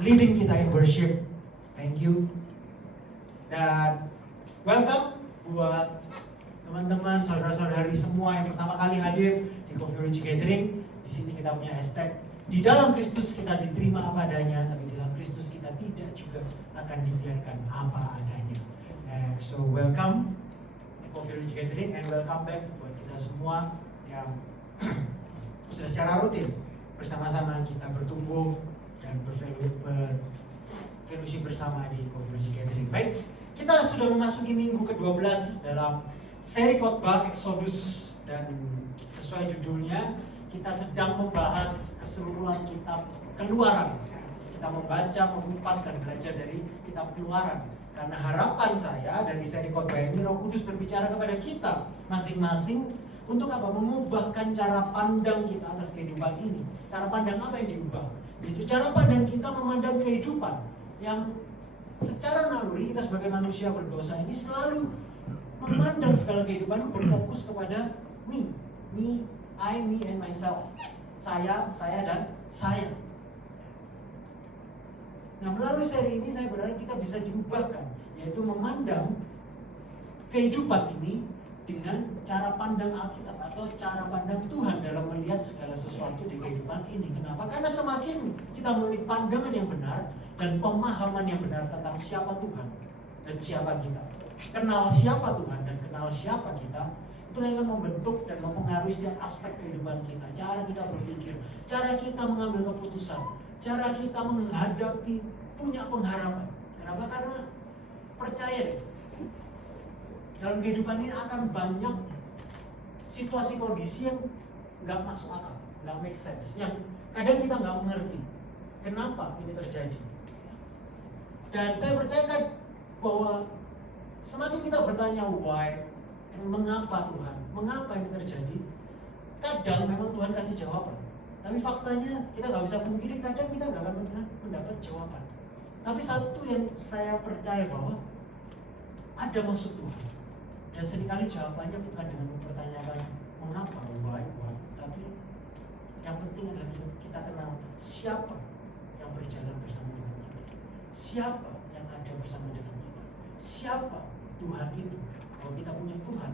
leading kita in worship. Thank you. Dan welcome buat teman-teman, saudara-saudari semua yang pertama kali hadir di Coffee Gathering. Di sini kita punya hashtag, di dalam Kristus kita diterima apa adanya, tapi di dalam Kristus kita tidak juga akan dibiarkan apa adanya. So welcome di Coffee Gathering and welcome back buat kita semua yang sudah secara rutin bersama-sama kita bertumbuh dan berfellowship bersama di Coffee Gathering. Baik, kita sudah memasuki minggu ke-12 dalam seri khotbah Exodus, dan sesuai judulnya kita sedang membahas keseluruhan kitab Keluaran. Kita membaca, mengupas dan belajar dari kitab Keluaran. Karena harapan saya dari seri khotbah ini, Roh Kudus berbicara kepada kita masing-masing untuk apa? Mengubahkan cara pandang kita atas kehidupan ini. Cara pandang apa yang diubah? Yaitu cara pandang kita memandang kehidupan yang secara naluri kita sebagai manusia berdosa ini selalu memandang segala kehidupan berfokus kepada me, I, me and myself. Saya dan saya. Nah, melalui seri ini saya berharap kita bisa diubahkan, yaitu memandang kehidupan ini dengan cara pandang Alkitab atau cara pandang Tuhan dalam melihat segala sesuatu di kehidupan ini. Kenapa? Karena semakin kita memiliki pandangan yang benar dan pemahaman yang benar tentang siapa Tuhan dan siapa kita, kenal siapa Tuhan dan kenal siapa kita, itulah yang akan membentuk dan mempengaruhi setiap aspek kehidupan kita. Cara kita berpikir, cara kita mengambil keputusan, cara kita menghadapi, punya pengharapan. Kenapa? Karena percaya deh, dalam kehidupan ini akan banyak situasi kondisi yang nggak masuk akal, nggak make sense, yang kadang kita nggak mengerti kenapa ini terjadi. Dan saya percayakan bahwa semakin kita bertanya why, mengapa Tuhan, mengapa ini terjadi, kadang memang Tuhan kasih jawaban. Tapi faktanya kita nggak bisa pungkiri, kadang kita nggak akan pernah mendapat jawaban. Tapi satu yang saya percaya bahwa ada maksud Tuhan. Dan seringkali jawabannya bukan dengan mempertanyakan mengapa, why, tapi yang penting adalah kita kenal siapa yang berjalan bersama dengan kita, siapa yang ada bersama dengan kita, siapa Tuhan itu. Bahwa kita punya Tuhan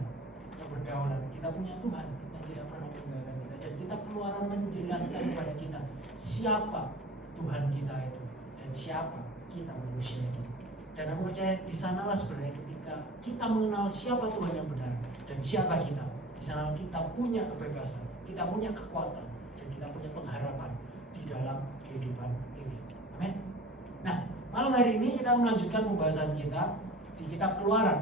yang berdaulat, kita punya Tuhan yang tidak pernah meninggalkan kita, dan kita Keluaran menjelaskan kepada kita siapa Tuhan kita itu dan siapa kita manusia itu. Dan aku percaya di sanalah sebenarnya ketika kita mengenal siapa Tuhan yang benar dan siapa kita, di sana kita punya kebebasan, kita punya kekuatan, dan kita punya pengharapan di dalam kehidupan ini. Amin. Nah, malam hari ini kita melanjutkan pembahasan kita di kitab Keluaran.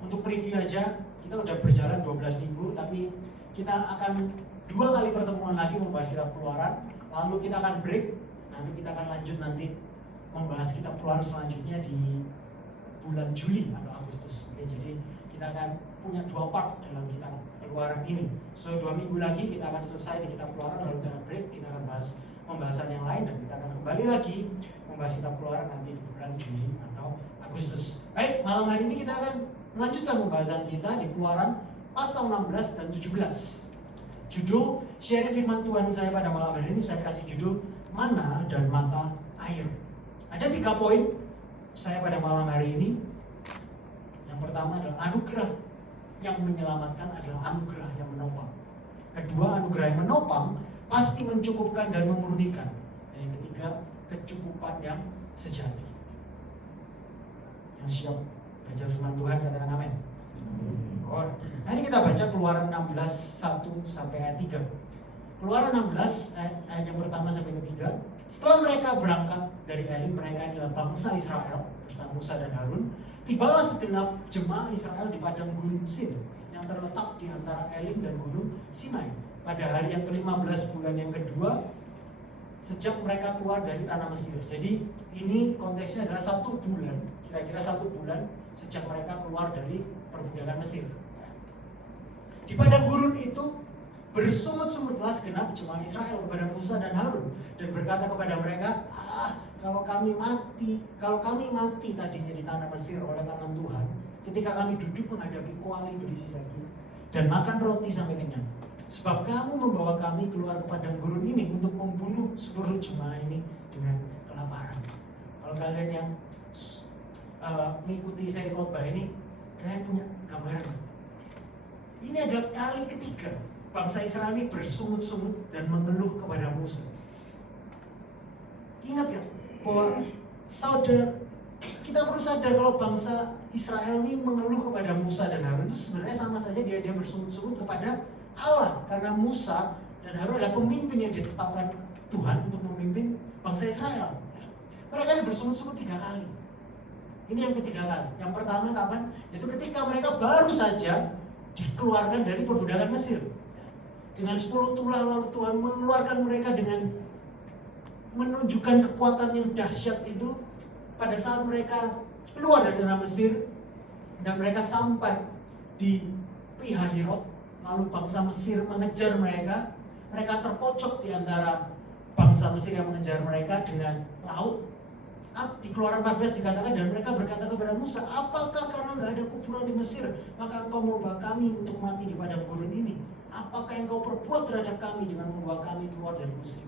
Untuk preview aja, kita udah berjalan 12 minggu, tapi kita akan 2 kali pertemuan lagi membahas kitab Keluaran. Lalu kita akan break, nanti kita akan lanjut nanti membahas kitab Keluaran selanjutnya di bulan Juli atau Agustus. Oke, jadi kita akan punya 2 part dalam kitab Keluaran ini. So 2 minggu lagi kita akan selesai di kitab Keluaran, lalu kita break, kita akan bahas pembahasan yang lain, dan kita akan kembali lagi membahas kitab Keluaran nanti di bulan Juli atau Agustus. Baik, malam hari ini kita akan melanjutkan pembahasan kita di Keluaran pasal 16 dan 17. Judul sharing firman Tuhan saya pada malam hari ini saya kasih judul Mana dan Mata Air. Ada 3 poin saya pada malam hari ini. Yang pertama adalah anugerah yang menyelamatkan adalah anugerah yang menopang. Kedua, anugerah yang menopang pasti mencukupkan dan memurnikan. Dan yang ketiga, kecukupan yang sejati. Yang siap belajar firman Tuhan katakan amin. Nah, ini kita baca Keluaran 16 1 sampai ayat 3. Keluaran 16 ayat yang pertama sampai ketiga. Setelah mereka berangkat dari Elim, mereka adalah bangsa Israel bersama Musa dan Harun. Tibalah segenap jemaah Israel di padang Gunung Sin yang terletak di antara Elim dan Gunung Sinai pada hari yang ke-15 bulan yang kedua sejak mereka keluar dari tanah Mesir. Jadi ini konteksnya adalah 1 bulan, kira-kira 1 bulan sejak mereka keluar dari perbudakan Mesir. Di padang gurun itu bersungut-sungutlah segenap jemaah Israel kepada Musa dan Harun dan berkata kepada mereka, kalau kami mati tadinya di tanah Mesir oleh tangan Tuhan, ketika kami duduk menghadapi kuali berisi daging dan makan roti sampai kenyang. Sebab kamu membawa kami keluar ke padang gurun ini untuk membunuh seluruh jemaah ini dengan kelaparan. Kalau kalian yang mengikuti seri khotbah ini, kalian punya gambaran. Ini adalah kali ketiga bangsa Israel ini bersungut-sungut dan mengeluh kepada Musa. Ingat ya, bahwa kita perlu sadar kalau bangsa Israel ini mengeluh kepada Musa dan Harun itu sebenarnya sama saja dia bersungut-sungut kepada Allah, karena Musa dan Harun adalah pemimpin yang ditetapkan Tuhan untuk memimpin bangsa Israel. Mereka ini bersungut-sungut 3 kali. Ini yang ketiga kali. Yang pertama kapan? Yaitu ketika mereka baru saja dikeluarkan dari perbudakan Mesir. Dengan 10 tulah lalu Tuhan mengeluarkan mereka dengan menunjukkan kekuatan yang dahsyat itu pada saat mereka keluar dari tanah Mesir dan mereka sampai di Pihahirot. Lalu bangsa Mesir mengejar mereka. Mereka terpojok di antara bangsa Mesir yang mengejar mereka dengan laut. Di Keluaran 14 dikatakan, dan mereka berkata kepada Musa, apakah karena nggak ada kuburan di Mesir maka engkau membawa kami untuk mati di padang gurun ini? Apakah yang kau perbuat terhadap kami dengan membawa kami keluar dari Mesir?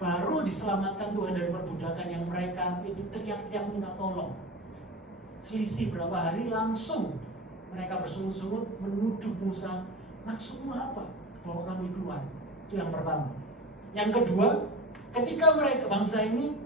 Baru diselamatkan Tuhan dari perbudakan yang mereka itu teriak-teriak minta tolong. Selisih berapa hari langsung mereka bersungut-sungut menuduh Musa, maksudmu apa? Bawa kami keluar. Itu yang pertama. Yang kedua, ketika mereka bangsa ini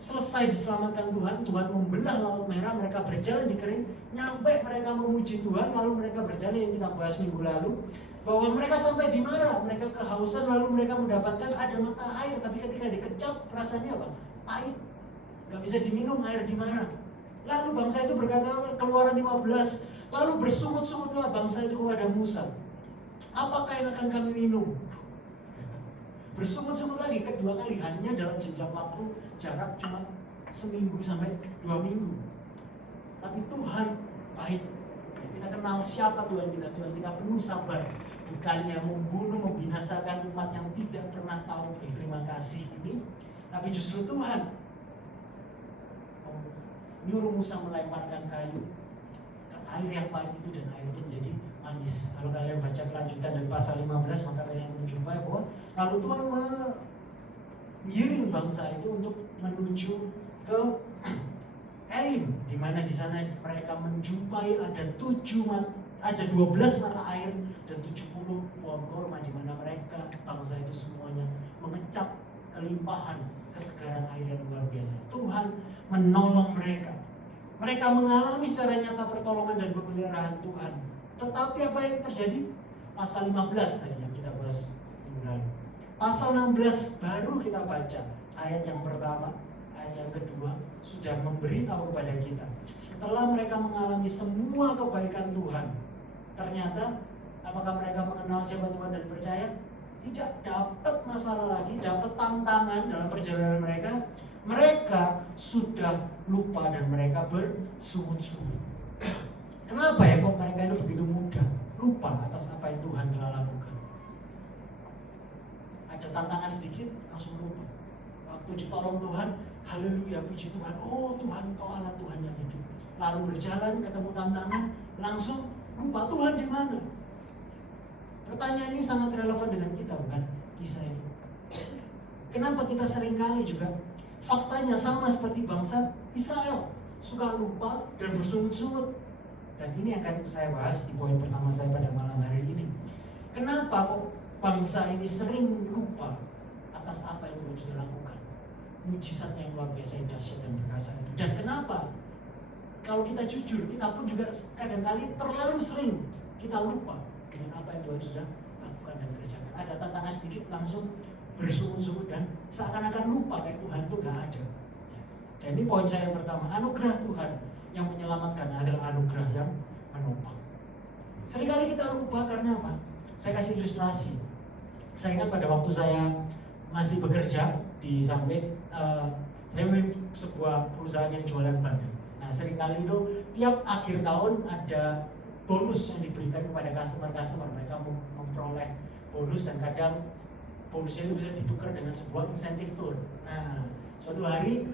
selesai diselamatkan Tuhan, Tuhan membelah Laut Merah, mereka berjalan di kering, nyampe mereka memuji Tuhan, lalu mereka berjalan yang kita bahas minggu lalu, bahwa mereka sampai di Mara, mereka kehausan, lalu mereka mendapatkan ada mata air, tapi ketika dikecap rasanya apa? Pahit, gak bisa diminum air di Mara. Lalu bangsa itu berkata, Keluaran 15, lalu bersungut-sungutlah bangsa itu kepada Musa, apakah yang akan kami minum? Bersungut-sungut lagi kedua kali, hanya dalam jejak waktu jarak cuma 1 minggu sampai 2 minggu. Tapi Tuhan baik. Kita kenal siapa Tuhan kita. Tuhan kita penuh sabar, bukannya membunuh, membinasakan umat yang tidak pernah tahu berterima kasih ini, tapi justru Tuhan nyuruh Musa melemparkan kayu ke air yang pahit itu, dan air itu menjadi manis. Kalau kalian baca kelanjutan dari pasal 15, maka kalian menjumpai bahwa lalu Tuhan mengiring bangsa itu untuk menuju ke Elim, di mana di sana mereka menjumpai ada 12 mata air dan 70 pohon korma, di mana mereka bangsa itu semuanya mengecap kelimpahan kesegaran air yang luar biasa. Tuhan menolong mereka. Mereka mengalami secara nyata pertolongan dan pemeliharaan Tuhan. Tetapi apa yang terjadi? Pasal 15 tadi yang kita bahas minggu lalu. Pasal 16 baru kita baca ayat yang pertama, ayat yang kedua sudah memberitahu kepada kita. Setelah mereka mengalami semua kebaikan Tuhan, ternyata apakah mereka mengenal siapa Tuhan dan percaya? Tidak, dapat masalah lagi, dapat tantangan dalam perjalanan mereka. Mereka sudah lupa dan mereka bersungut-sungut. Kenapa ya kok mereka itu begitu mudah lupa atas apa yang Tuhan telah lakukan? Ada tantangan sedikit langsung lupa. Waktu ditolong Tuhan, haleluya, puji Tuhan. Oh Tuhan, Kau Allah Tuhan yang hidup. Lalu berjalan ketemu tantangan, langsung lupa Tuhan di mana. Pertanyaan ini sangat relevan dengan kita, bukan? Kisah ini. Kenapa kita seringkali juga faktanya sama seperti bangsa Israel, suka lupa dan bersungut-sungut. Dan ini akan saya bahas di poin pertama saya pada malam hari ini. Kenapa kok bangsa ini sering lupa atas apa yang Tuhan sudah lakukan? Mujizatnya yang luar biasa, yang dahsyat dan perkasa itu. Dan kenapa? Kalau kita jujur, kita pun juga kadang-kali terlalu sering kita lupa dengan apa yang Tuhan sudah lakukan dan kerjakan. Ada tantangan sedikit langsung bersungut-sungut dan seakan-akan lupa kayak Tuhan itu gak ada. Dan ini poin saya yang pertama, anugerah Tuhan yang menyelamatkan adalah anugerah yang menopang. Seringkali kita lupa karena apa? Saya kasih ilustrasi. Saya ingat pada waktu saya masih bekerja di Sampit, saya memiliki sebuah perusahaan yang jualan ban. Nah seringkali itu tiap akhir tahun ada bonus yang diberikan kepada customer-customer. Mereka memperoleh bonus dan kadang bonusnya itu bisa ditukar dengan sebuah insentif tour. Nah suatu hari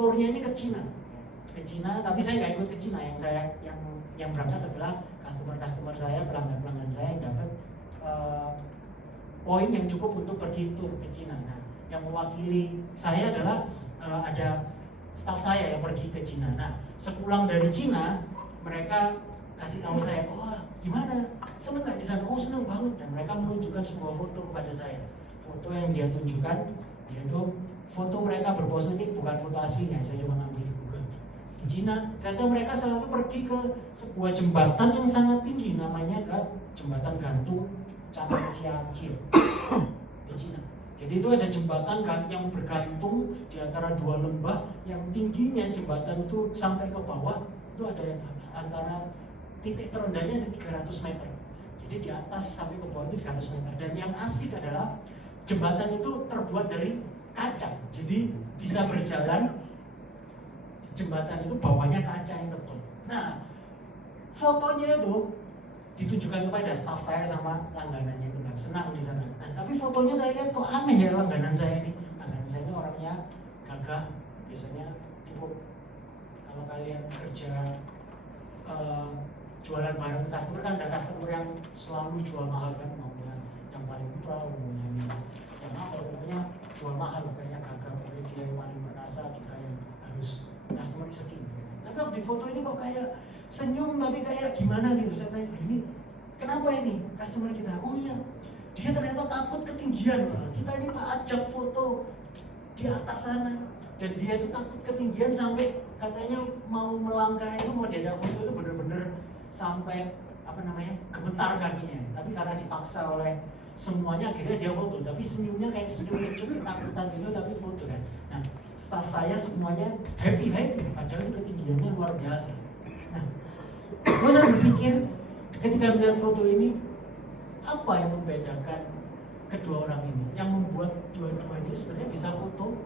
tournya ini ke Cina, tapi saya nggak ikut ke Cina. Yang berangkat adalah customer saya, pelanggan saya yang dapat poin yang cukup untuk pergi tur ke Cina. Nah, yang mewakili saya adalah ada staf saya yang pergi ke Cina. Nah, sepulang dari Cina, mereka kasih tahu saya, oh gimana, seneng nggak di sana? Oh seneng banget. Dan mereka menunjukkan sebuah foto kepada saya. Foto yang dia tunjukkan, yaitu foto mereka berpose ini bukan foto aslinya, saya cuma ngambil di Google. Di Cina, ternyata mereka selalu pergi ke sebuah jembatan yang sangat tinggi, namanya adalah jembatan gantung Changjiajie di Cina. Jadi itu ada jembatan yang bergantung di antara dua lembah yang tingginya jembatan itu sampai ke bawah, itu ada antara titik terendahnya ada 300 meter. Jadi di atas sampai ke bawah itu 300 meter. Dan yang asik adalah jembatan itu terbuat dari kaca. Jadi bisa berjalan, jembatan itu bawahnya kaca yang tebal. Nah, fotonya itu ditunjukkan kepada staf saya sama langganannya itu kan, senang di sana. Nah, tapi fotonya saya lihat kok aneh ya langganan saya ini. Langganan saya ini orangnya gagah, biasanya cukup kalau kalian kerja jualan barang customer kan ada customer yang selalu jual mahal kan, maunya yang paling murah, maunya yang apa, pokoknya jual mahal, kayaknya gagah, pokoknya dia yang paling perkasa, kita yang harus customer segini. Tapi waktu di foto ini kok kayak senyum tapi kayak gimana gitu. Saya tanya, ini kenapa ini customer kita? Oh iya, dia ternyata takut ketinggian. Kita ini Pak ajak foto di atas sana, dan dia itu takut ketinggian sampai katanya mau melangkah itu, mau diajak foto itu bener-bener sampai gemetar kakinya. Tapi karena dipaksa oleh semuanya akhirnya dia foto, tapi senyumnya kayak senyum ketakutan gitu tapi foto kan. Nah, staff saya semuanya happy padahal itu ketinggiannya luar biasa. Nah, saya berpikir ketika melihat foto ini, apa yang membedakan kedua orang ini, yang membuat dua-duanya sebenarnya bisa foto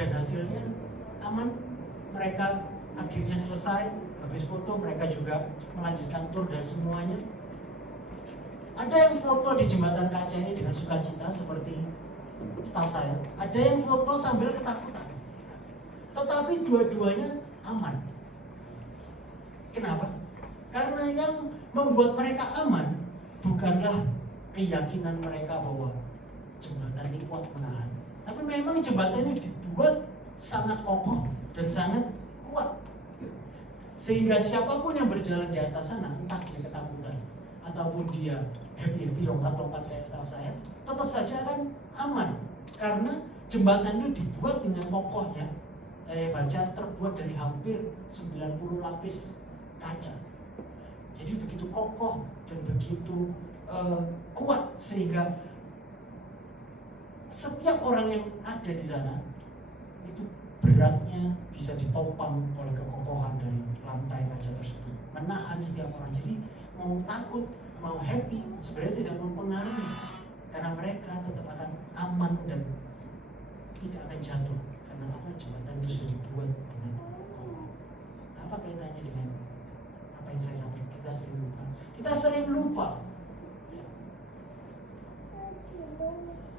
dan hasilnya aman. Mereka akhirnya selesai, habis foto mereka juga melanjutkan tur dan semuanya. Ada yang foto di jembatan kaca ini dengan sukacita seperti staff saya, ada yang foto sambil ketakutan. Tetapi dua-duanya aman. Kenapa? Karena yang membuat mereka aman bukanlah keyakinan mereka bahwa jembatan ini kuat menahan, tapi memang jembatan ini dibuat sangat kokoh dan sangat kuat, sehingga siapapun yang berjalan di atas sana, entah dia ketakutan ataupun dia happy lompat-lompat kayak staff saya, tetap saja akan aman. Karena jembatan itu dibuat dengan kokohnya, saya baca terbuat dari hampir 90 lapis kaca. Jadi begitu kokoh dan begitu kuat, sehingga setiap orang yang ada di sana itu beratnya bisa ditopang oleh kekokohan dari lantai kaca tersebut, menahan setiap orang. Jadi mau takut, mau happy sebenarnya tidak mempengaruhi, karena mereka tetap akan aman dan tidak akan jatuh. Karena apa? Jembatan itu sudah dibuat dengan kokoh. Nah, apa kaitannya dengan apa yang saya sampaikan? Kita sering lupa ya.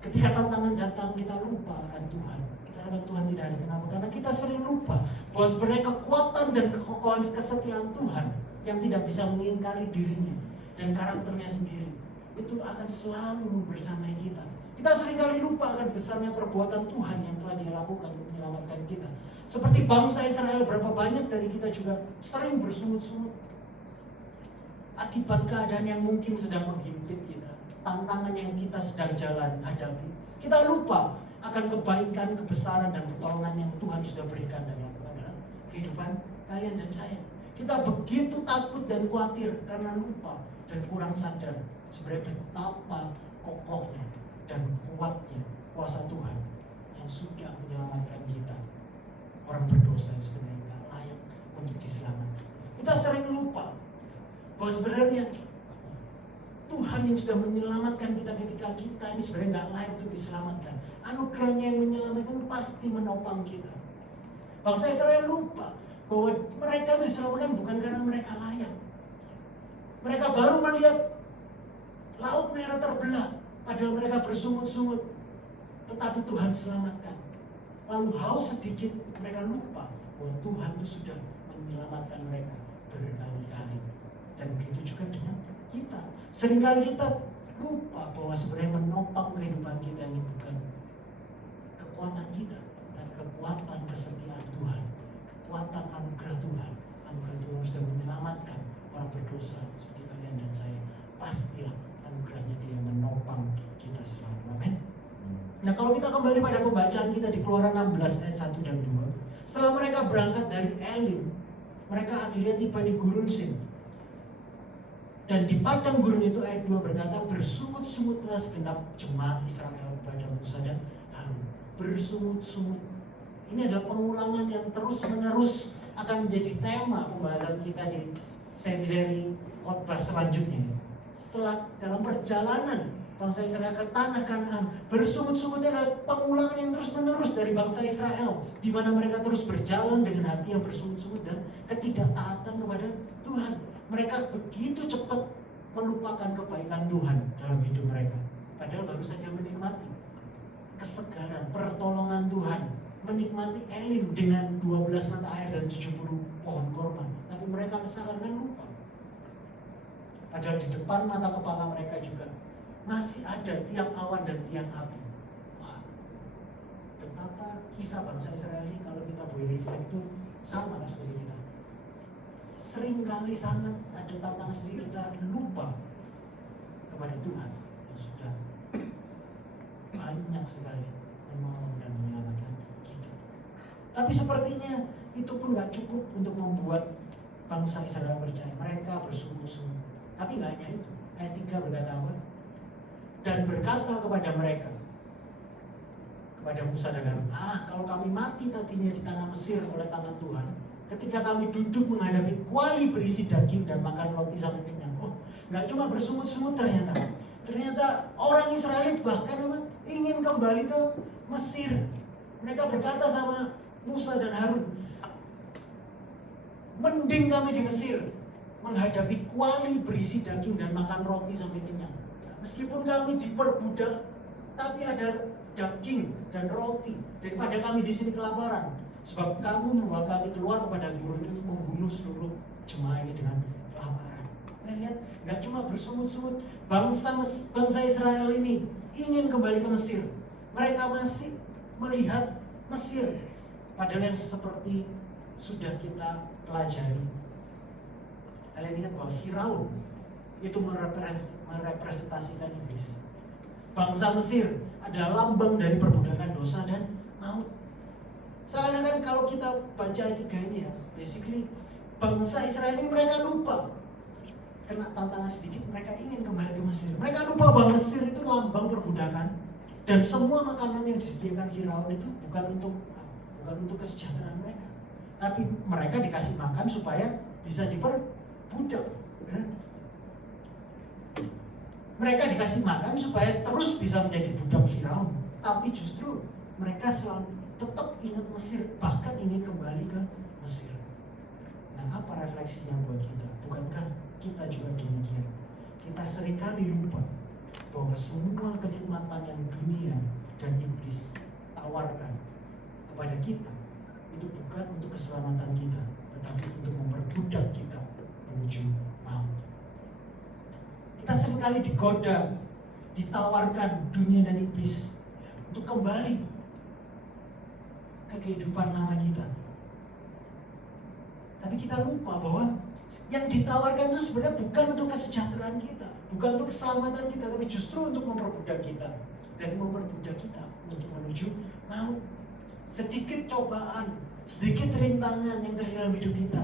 Ketika tantangan datang, kita lupa akan Tuhan. Kita akan Tuhan tidak ada. Kenapa? Karena kita sering lupa bahwa sebenarnya kekuatan dan kekokohan kesetiaan Tuhan yang tidak bisa mengingkari dirinya dan karakternya sendiri itu akan selalu bersamai kita. Kita seringkali lupa akan besarnya perbuatan Tuhan yang telah Dia lakukan untuk menyelamatkan kita. Seperti bangsa Israel, berapa banyak dari kita juga sering bersungut-sungut akibat keadaan yang mungkin sedang menghimpit kita, tantangan yang kita sedang hadapi. Kita lupa akan kebaikan, kebesaran, dan pertolongan yang Tuhan sudah berikan dalam kehidupan kalian dan saya. Kita begitu takut dan khawatir karena lupa dan kurang sadar sebenarnya betapa kokohnya dan kuatnya kuasa Tuhan yang sudah menyelamatkan kita, orang berdosa yang sebenarnya tidak layak untuk diselamatkan. Kita sering lupa bahwa sebenarnya Tuhan yang sudah menyelamatkan kita ketika kita ini sebenarnya nggak layak untuk diselamatkan. Anugerahnya yang menyelamatkan pasti menopang kita. Bangsa Israel lupa bahwa mereka itu diselamatkan bukan karena mereka layak. Mereka baru melihat laut merah terbelah, padahal mereka bersungut-sungut, tetapi Tuhan selamatkan. Lalu haus sedikit, mereka lupa bahwa Tuhan itu sudah menyelamatkan mereka berkali-kali. Dan begitu juga dengan kita. Seringkali kita lupa bahwa sebenarnya menopang kehidupan kita ini bukan kekuatan kita, dan kekuatan kesetiaan Tuhan, kekuatan anugerah Tuhan. Anugerah Tuhan sudah menyelamatkan orang berdosa seperti kalian dan saya. Pastilah anugerahnya dia menopang kita selalu. Amin. Nah, kalau kita kembali pada pembacaan kita di Keluaran 16 ayat 1 dan 2. Setelah mereka berangkat dari Elim, mereka akhirnya tiba di Gurun Sin. Dan di padang gurun itu ayat 2 berkata, bersungut-sungutlah segenap jemaah Israel kepada Musa dan Harun. Bersungut-sungut. Ini adalah pengulangan yang terus-menerus akan menjadi tema pembahasan kita di seri-seri khotbah selanjutnya. Setelah dalam perjalanan bangsa Israel ke tanah Kanaan, bersungut-sungut adalah pengulangan yang terus-menerus dari bangsa Israel, di mana mereka terus berjalan dengan hati yang bersungut-sungut dan ketidaktaatan kepada Tuhan. Mereka begitu cepat melupakan kebaikan Tuhan dalam hidup mereka, padahal baru saja menikmati kesegaran, pertolongan Tuhan, menikmati Elim dengan 12 mata air dan 70 pohon korma. Tapi mereka seakan-akan lupa, padahal di depan mata kepala mereka juga masih ada tiang awan dan tiang api. Wah, betapa kisah bangsa Israel ini kalau kita boleh reflect itu sama lah seperti kita. Seringkali sangat ada tantangan sendiri, kita lupa kepada Tuhan yang sudah banyak sekali menolong dan menyelamatkan kita. Tapi sepertinya itu pun gak cukup untuk membuat bangsa Israel percaya. Mereka bersungut-sungut. Tapi gak hanya itu. Ayat 3 berkata apa? Dan berkata kepada mereka, kepada Musa dan Harun, kalau kami mati tadinya di tanah Mesir oleh tangan Tuhan, ketika kami duduk menghadapi kuali berisi daging dan makan roti sampai kenyang. Gak cuma bersungut-sungut ternyata orang Israel bahkan ingin kembali ke Mesir. Mereka berkata sama Musa dan Harun, mending kami di Mesir menghadapi kuali berisi daging dan makan roti sampai kenyang. Meskipun kami diperbudak, tapi ada daging dan roti daripada kami di sini kelaparan. Sebab kamu membawa kami keluar kepada gurun untuk membunuh seluruh jemaah ini dengan kelaparan. Nah, lihat, gak cuma bersungut-sungut, bangsa Israel ini ingin kembali ke Mesir. Mereka masih melihat Mesir, padahal yang seperti sudah kita pelajari. Kalian ingat bahwa Firaun itu merepresentasikan iblis. Bangsa Mesir adalah lambang dari perbudakan dosa dan maut. Seakan-akan kalau kita baca ayat 3 ini ya, basically bangsa Israel ini mereka lupa. Kena tantangan sedikit, mereka ingin kembali ke Mesir. Mereka lupa bahwa Mesir itu lambang perbudakan, dan semua makanan yang disediakan Firaun itu bukan untuk kesejahteraan mereka, tapi mereka dikasih makan supaya bisa diperbudak. Benar? Mereka dikasih makan supaya terus bisa menjadi budak Firaun, tapi justru mereka selalu tetap ingat Mesir, bahkan ingin kembali ke Mesir. Nah, apa refleksinya buat kita? Bukankah kita juga demikian? Kita seringkali lupa bahwa semua kenikmatan yang dunia dan iblis tawarkan kepada kita itu bukan untuk keselamatan kita, tetapi untuk memperbudak kita menuju maut. Kita seringkali digoda, ditawarkan dunia dan iblis untuk kembali ke kehidupan lama kita. Tapi kita lupa bahwa yang ditawarkan itu sebenarnya bukan untuk kesejahteraan kita, bukan untuk keselamatan kita, tapi justru untuk memperbudak kita dan memperbudak kita untuk menuju maut. Sedikit cobaan, sedikit rintangan yang terjadi dalam hidup kita,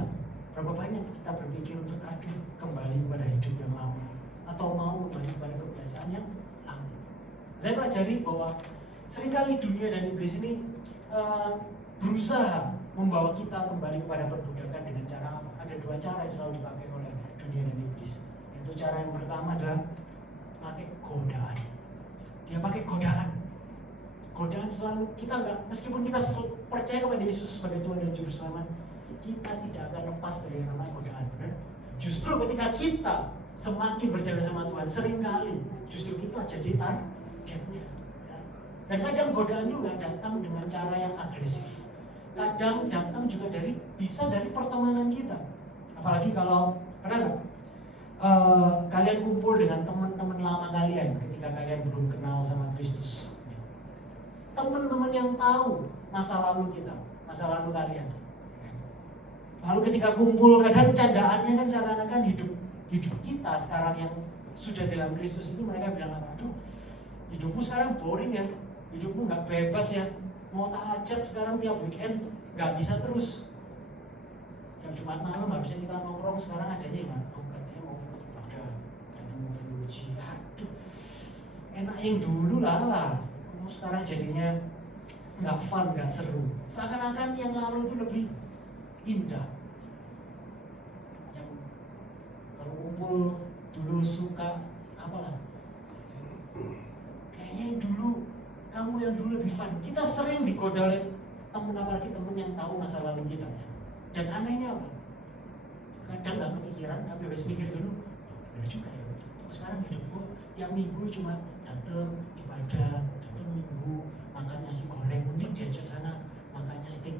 berapa banyak kita berpikir untuk kembali kepada hidup yang lama, atau mau kembali kepada kebiasaan yang lama. Saya pelajari bahwa seringkali dunia dan iblis ini berusaha membawa kita kembali kepada perbudakan dengan cara apa? Ada dua cara yang selalu dipakai oleh dunia dan iblis. Yaitu cara yang pertama adalah pakai godaan. Dia pakai godaan. Godaan selalu, kita nggak, meskipun kita percaya kepada Yesus sebagai Tuhan dan Juru Selamat, kita tidak akan lepas dari yang namanya godaan. Benar? Justru ketika kita semakin berjalan sama Tuhan, seringkali justru kita jadi targetnya. Dan kadang godaan juga datang dengan cara yang agresif. Kadang datang juga bisa dari pertemanan kita. Apalagi kalau, pernah nggak? kalian kumpul dengan teman-teman lama kalian ketika kalian belum kenal sama Kristus. Teman-teman yang tahu masa lalu kita, masa lalu kalian. Lalu ketika kumpul, kadang candaannya kan seakan-akan hidup kita sekarang yang sudah dalam Kristus itu, mereka bilang apa? Aduh, hidupmu sekarang boring ya, hidupmu nggak bebas ya, mau tahajud sekarang tiap weekend nggak bisa terus. Yang Jumat malam harusnya kita nongkrong, sekarang adanya yang katanya mau ikut ibadah, datang mau teologi. Aduh, enak yang dulu lah. Sekarang jadinya nggak fun, nggak seru. Seakan-akan yang lalu itu lebih indah. Yang kalau kumpul dulu suka apalah, kayaknya yang dulu, kamu yang dulu lebih fun. Kita sering digoda oleh teman, apalagi teman yang tahu masa lalu kita ya. Dan anehnya apa? Kadang nggak kepikiran, tapi habis mikir dulu, benar juga ya. Sekarang hidupku tiap minggu cuma datang ibadah, datang minggu makan nasi goreng, mending diajak sana makannya steak.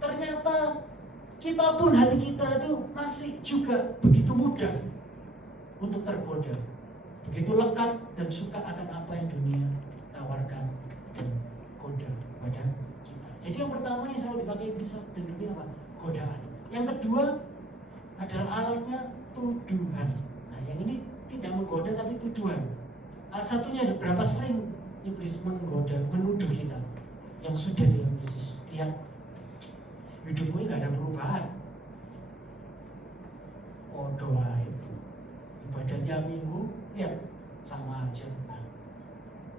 Ternyata kita pun, hati kita itu masih juga begitu mudah untuk tergoda, begitu lekat dan suka akan apa yang dunia tawarkan dan goda kepada kita. Jadi yang pertama yang selalu dipakai iblis dan dunia apa? Godaan. Yang kedua adalah alatnya tuduhan. Nah, yang ini tidak menggoda tapi tuduhan. Alat satunya ada berapa sering iblis menggoda, menuduh kita yang sudah dalam Yesus. Lihat, hidupmu nggak ada perubahan. Oh, doa itu ibadahnya minggu, lihat sama aja. Nah,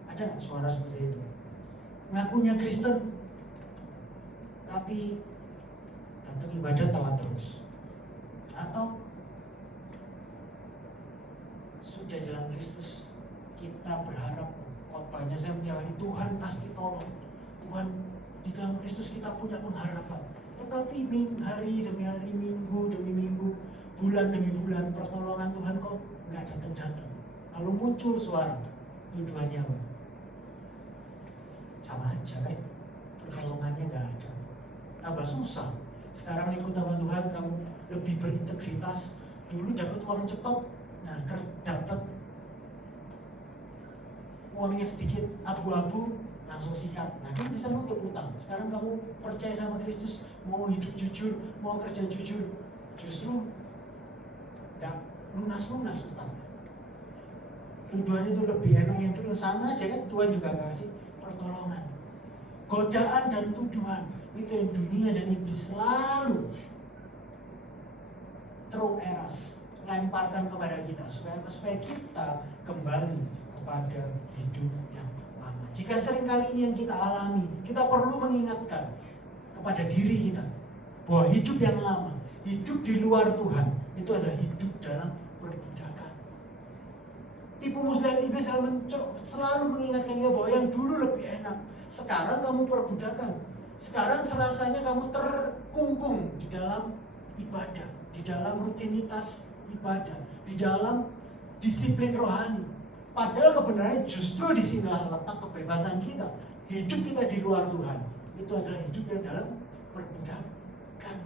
ada nggak suara seperti itu? Ngakunya Kristen, tapi datang ibadah telat terus. Atau sudah dalam Kristus, kita berharap khotbahnya saya tiap hari, Tuhan pasti tolong. Tuhan, di dalam Kristus kita punya pengharapan. Tetapi hari demi hari, minggu demi minggu, bulan demi bulan, pertolongan Tuhan kok nggak datang-datang. Lalu muncul suara, tuduhannya apa? Sama aja kan, pertolongannya nggak ada. Tambah susah. Sekarang ikut sama Tuhan, kamu lebih berintegritas. Dulu dapat uang cepat, nah dapat uangnya sedikit, abu-abu, langsung sikat. Nah, kan bisa nutup utang. Sekarang kamu percaya sama Kristus, mau hidup jujur, mau kerja jujur, justru gak lunas-lunas utang. Tujuan itu lebih enak yang dulu. Sama aja kan, Tuhan juga gak kasih pertolongan. Godaan dan tuduhan itu yang dunia dan iblis selalu throw eras, lemparkan kepada kita supaya kita kembali kepada hidup yang lama. Jika seringkali ini yang kita alami, kita perlu mengingatkan kepada diri kita bahwa hidup yang lama, hidup di luar Tuhan, itu adalah hidup dalam perbudakan. Tipu muslihat iblis selalu mengingatkan kita bahwa yang dulu lebih enak. Sekarang kamu perbudakan. Sekarang serasanya kamu terkungkung di dalam ibadah, di dalam rutinitas ibadah, di dalam disiplin rohani. Padahal kebenarannya justru disinilah letak kebebasan kita. Hidup kita di luar Tuhan, itu adalah hidup yang dalam perbudakan.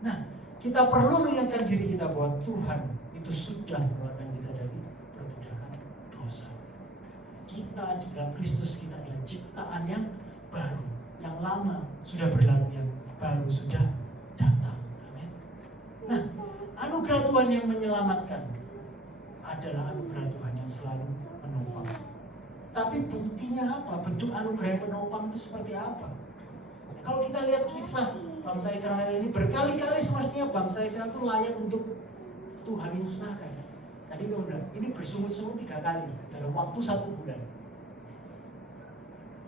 Nah, kita perlu mengingatkan diri kita bahwa Tuhan itu sudah mengeluarkan kita dari perbudakan dosa. Kita di dalam Kristus, kita adalah ciptaan yang baru. Yang lama sudah berlalu, yang baru sudah datang. Amin. Nah, anugerah Tuhan yang menyelamatkan adalah anugerah Tuhan yang selalu menopang. Tapi buktinya apa? Bentuk anugerah yang menopang itu seperti apa? Kalau kita lihat kisah bangsa Israel ini, berkali-kali semestinya bangsa Israel itu layak untuk Tuhan musnahkan. Tadi kamu bilang, ini bersungut-sungut 3 kali dalam waktu 1 bulan.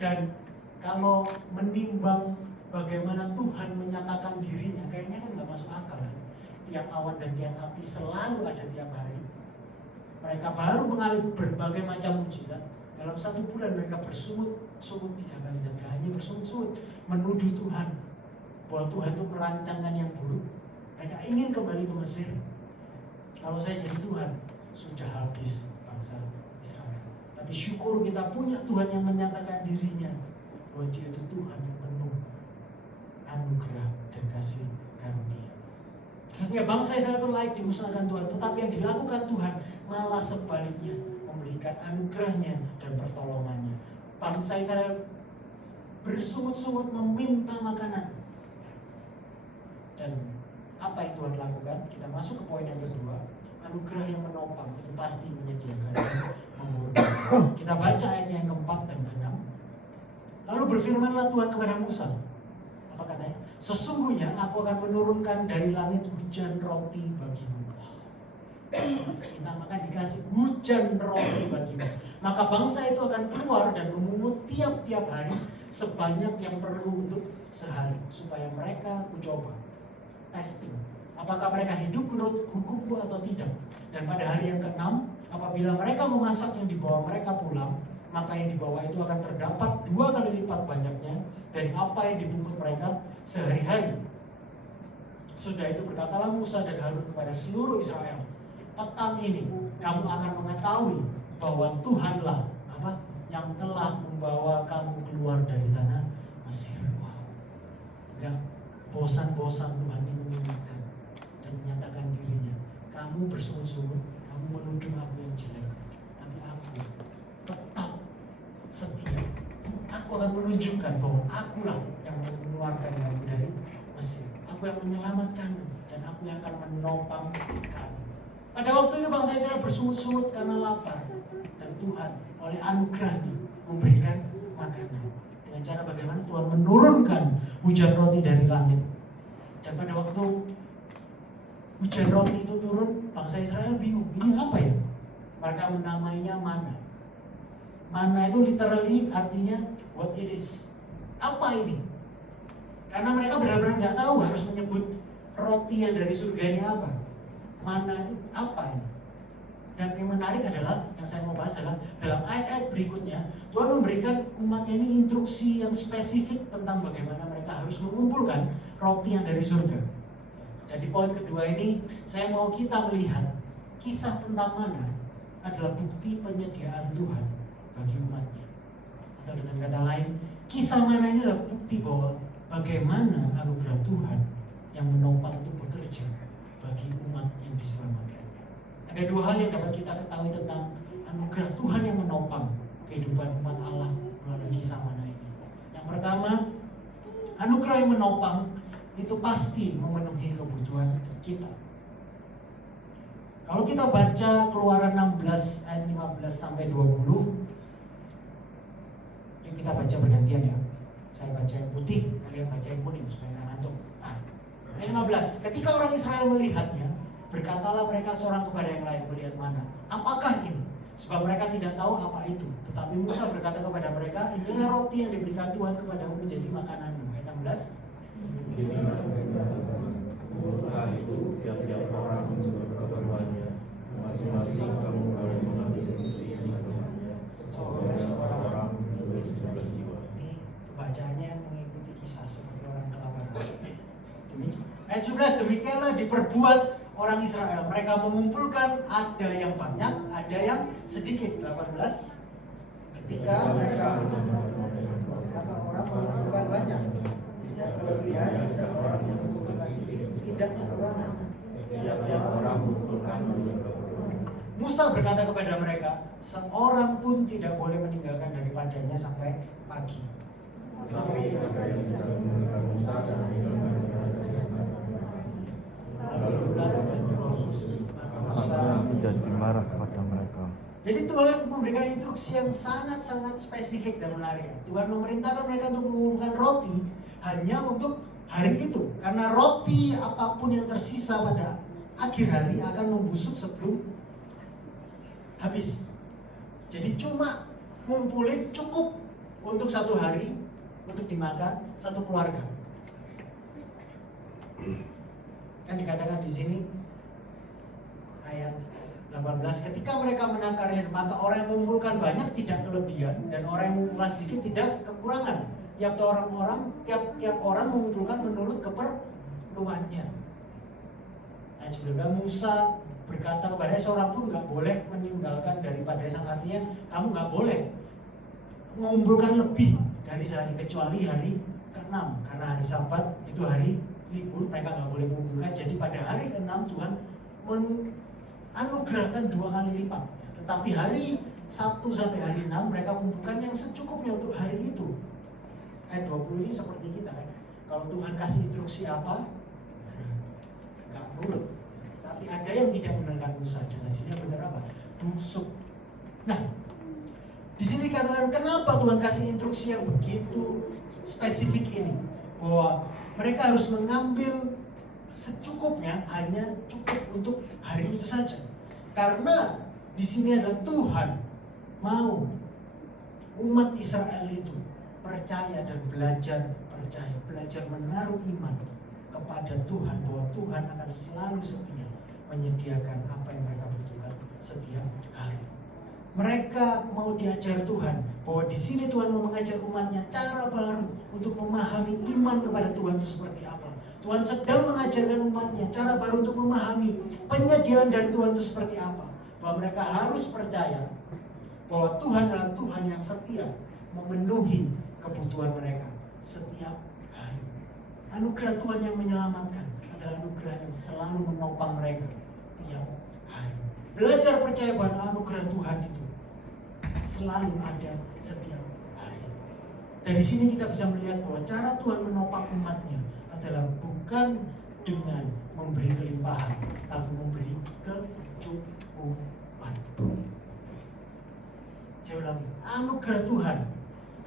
Dan kalau menimbang bagaimana Tuhan menyatakan dirinya, kayaknya kan nggak masuk akal kan? Tiang awan dan tiang api selalu ada tiap hari. Mereka baru mengalami berbagai macam mujizat. Dalam 1 bulan mereka bersungut-sungut 3 kali, dan gak hanya bersungut-sungut, menuduh Tuhan bahwa Tuhan itu merancangkan yang buruk. Mereka ingin kembali ke Mesir. Kalau saya jadi Tuhan, sudah habis bangsa Israel. Tapi syukur kita punya Tuhan yang menyatakan dirinya bahwa Dia itu Tuhan yang penuh anugerah dan kasih karunia. Artinya bangsa Israel itu layak dimusnahkan Tuhan, tetapi yang dilakukan Tuhan malah sebaliknya, memberikan anugerahnya dan pertolongannya. Bangsa Israel bersungut-sungut meminta makanan. Dan apa yang Tuhan lakukan? Kita masuk ke poin yang kedua. Anugerah yang menopang itu pasti menyediakan mengurungkan. Kita baca ayatnya yang keempat dan keenam. Lalu berfirmanlah Tuhan kepada Musa. Apa katanya? Sesungguhnya aku akan menurunkan dari langit hujan roti bagimu. Kita maka dikasih hujan roti bagimu. Maka bangsa itu akan keluar dan memungut tiap-tiap hari sebanyak yang perlu untuk sehari, supaya mereka kucoba testing apakah mereka hidup menurut hukumku atau tidak. Dan pada hari yang keenam, apabila mereka memasak yang dibawa mereka pulang, maka yang dibawa itu akan terdapat 2 kali lipat banyaknya dari apa yang dipungut mereka sehari-hari. Sudah itu berkatalah Musa dan Harun kepada seluruh Israel, petang ini kamu akan mengetahui bahwa Tuhanlah yang telah membawa kamu keluar dari tanah Mesir. Enggak bosan-bosan Tuhan ini mengingatkan dan menyatakan dirinya. Kamu bersungut-sungut, kamu menuduh aku yang jelek, tapi aku tetap setia. Aku akan menunjukkan bahwa akulah yang mengeluarkan kamu dari Mesir. Aku yang menyelamatkanmu dan aku yang akan menopang kamu. Pada waktu itu bangsa Israel bersungut-sungut karena lapar, dan Tuhan oleh anugerahnya memberikan makanan. Dengan cara bagaimana Tuhan menurunkan hujan roti dari langit. Dan pada waktu hujan roti itu turun, bangsa Israel bingung, ini apa ya? Mereka menamainya mana. Mana itu literally artinya what it is. Apa ini? Karena mereka benar-benar nggak tahu harus menyebut roti yang dari surga ini apa. Mana itu apa ini? Dan yang menarik adalah, yang saya mau bahas adalah dalam ayat-ayat berikutnya, Tuhan memberikan umatnya ini instruksi yang spesifik tentang bagaimana mereka harus mengumpulkan roti yang dari surga. Dan di poin kedua ini, saya mau kita melihat kisah tentang mana adalah bukti penyediaan Tuhan bagi umatnya. Atau dengan kata lain, kisah mana ini adalah bukti bahwa bagaimana anugerah Tuhan yang menopang itu bekerja bagi umat yang diselamatkan. Ada 2 hal yang dapat kita ketahui tentang anugerah Tuhan yang menopang kehidupan umat Allah melalui kisah mana ini. Yang pertama, anugerah yang menopang itu pasti memenuhi kebutuhan kita. Kalau kita baca Keluaran 16 ayat 15 sampai 20, ini kita baca bergantian ya. Saya baca yang putih, kalian baca yang kuning supaya nggak ngantuk. Ayat 15, ketika orang Israel melihatnya, berkatalah mereka seorang kepada yang lain, melihat mana? Apakah ini? Sebab mereka tidak tahu apa itu. Tetapi Musa berkata kepada mereka, inilah roti yang diberikan Tuhan kepadamu menjadi makananmu. Ayat 16. Murah itu tiap-tiap orang menurut keperluannya. Masing-masing kamu boleh mengambil seisi-isi seorang orang menurut jiwa. Ini bacaannya yang mengikuti kisah seperti orang kelaparan. Ayat 17, demikianlah diperbuat orang Israel. Mereka mengumpulkan, ada yang banyak, ada yang sedikit. 18, ketika mereka orang mengumpulkan banyak, tidak kelebihan, tidak kekurangan. Tiap-tiap orang mengumpulkan menurut keperluan. Musa berkata kepada mereka, seorang pun tidak boleh meninggalkan daripadanya sampai pagi. Tetapi ada yang tidak mendengar Musa dan meninggalkan Lalu ular dan roh khusus, maka Musa menjadi marah kepada mereka. Jadi Tuhan memberikan instruksi yang sangat-sangat spesifik dan menarik. Tuhan memerintahkan mereka untuk mengumpulkan roti hanya untuk hari itu. Karena roti apapun yang tersisa pada akhir hari akan membusuk sebelum habis. Jadi cuma ngumpulin cukup untuk 1 hari untuk dimakan 1 keluarga. Kan dikatakan di sini ayat 18, ketika mereka menakarnya, maka orang yang mengumpulkan banyak tidak kelebihan dan orang yang mengumpulkan sedikit tidak kekurangan. Tiap orang mengumpulkan menurut keperluannya. Ayat 19, Musa berkata kepada seorang pun nggak boleh meninggalkan daripada sang, artinya kamu nggak boleh mengumpulkan lebih dari sehari kecuali hari ke-6, karena hari Sabat itu hari libur, mereka nggak boleh mengumpulkan. Jadi pada hari ke-6 Tuhan menganugerahkan 2 kali lipat. Tetapi hari Sabtu sampai hari 6 mereka kumpulkan yang secukupnya untuk hari itu. Ayat 20 ini seperti kita kan. Kalau Tuhan kasih instruksi apa, nggak nurut. Tapi ada yang tidak mendengarkan Musa, dan hasilnya benar apa? Busuk. Nah, di sini katakan kenapa Tuhan kasih instruksi yang begitu spesifik ini, bahwa mereka harus mengambil secukupnya, hanya cukup untuk hari itu saja. Karena di sini adalah Tuhan mau umat Israel itu percaya dan belajar percaya, belajar menaruh iman kepada Tuhan, bahwa Tuhan akan selalu setia menyediakan apa yang mereka butuhkan setiap hari. Mereka mau diajar Tuhan bahwa di sini Tuhan mau mengajar umatnya cara baru untuk memahami iman kepada Tuhan itu seperti apa. Tuhan sedang mengajarkan umatnya cara baru untuk memahami penyediaan dari Tuhan itu seperti apa. Bahwa mereka harus percaya bahwa Tuhan adalah Tuhan yang setia memenuhi kebutuhan mereka setiap hari. Anugerah Tuhan yang menyelamatkan adalah anugerah yang selalu menopang mereka tiap hari. Belajar percaya bahwa anugerah Tuhan itu selalu ada setiap hari. Dari sini kita bisa melihat bahwa cara Tuhan menopang umatnya adalah bukan dengan memberi kelimpahan, tapi memberi kecukupan. Saya ulangi, anugerah Tuhan,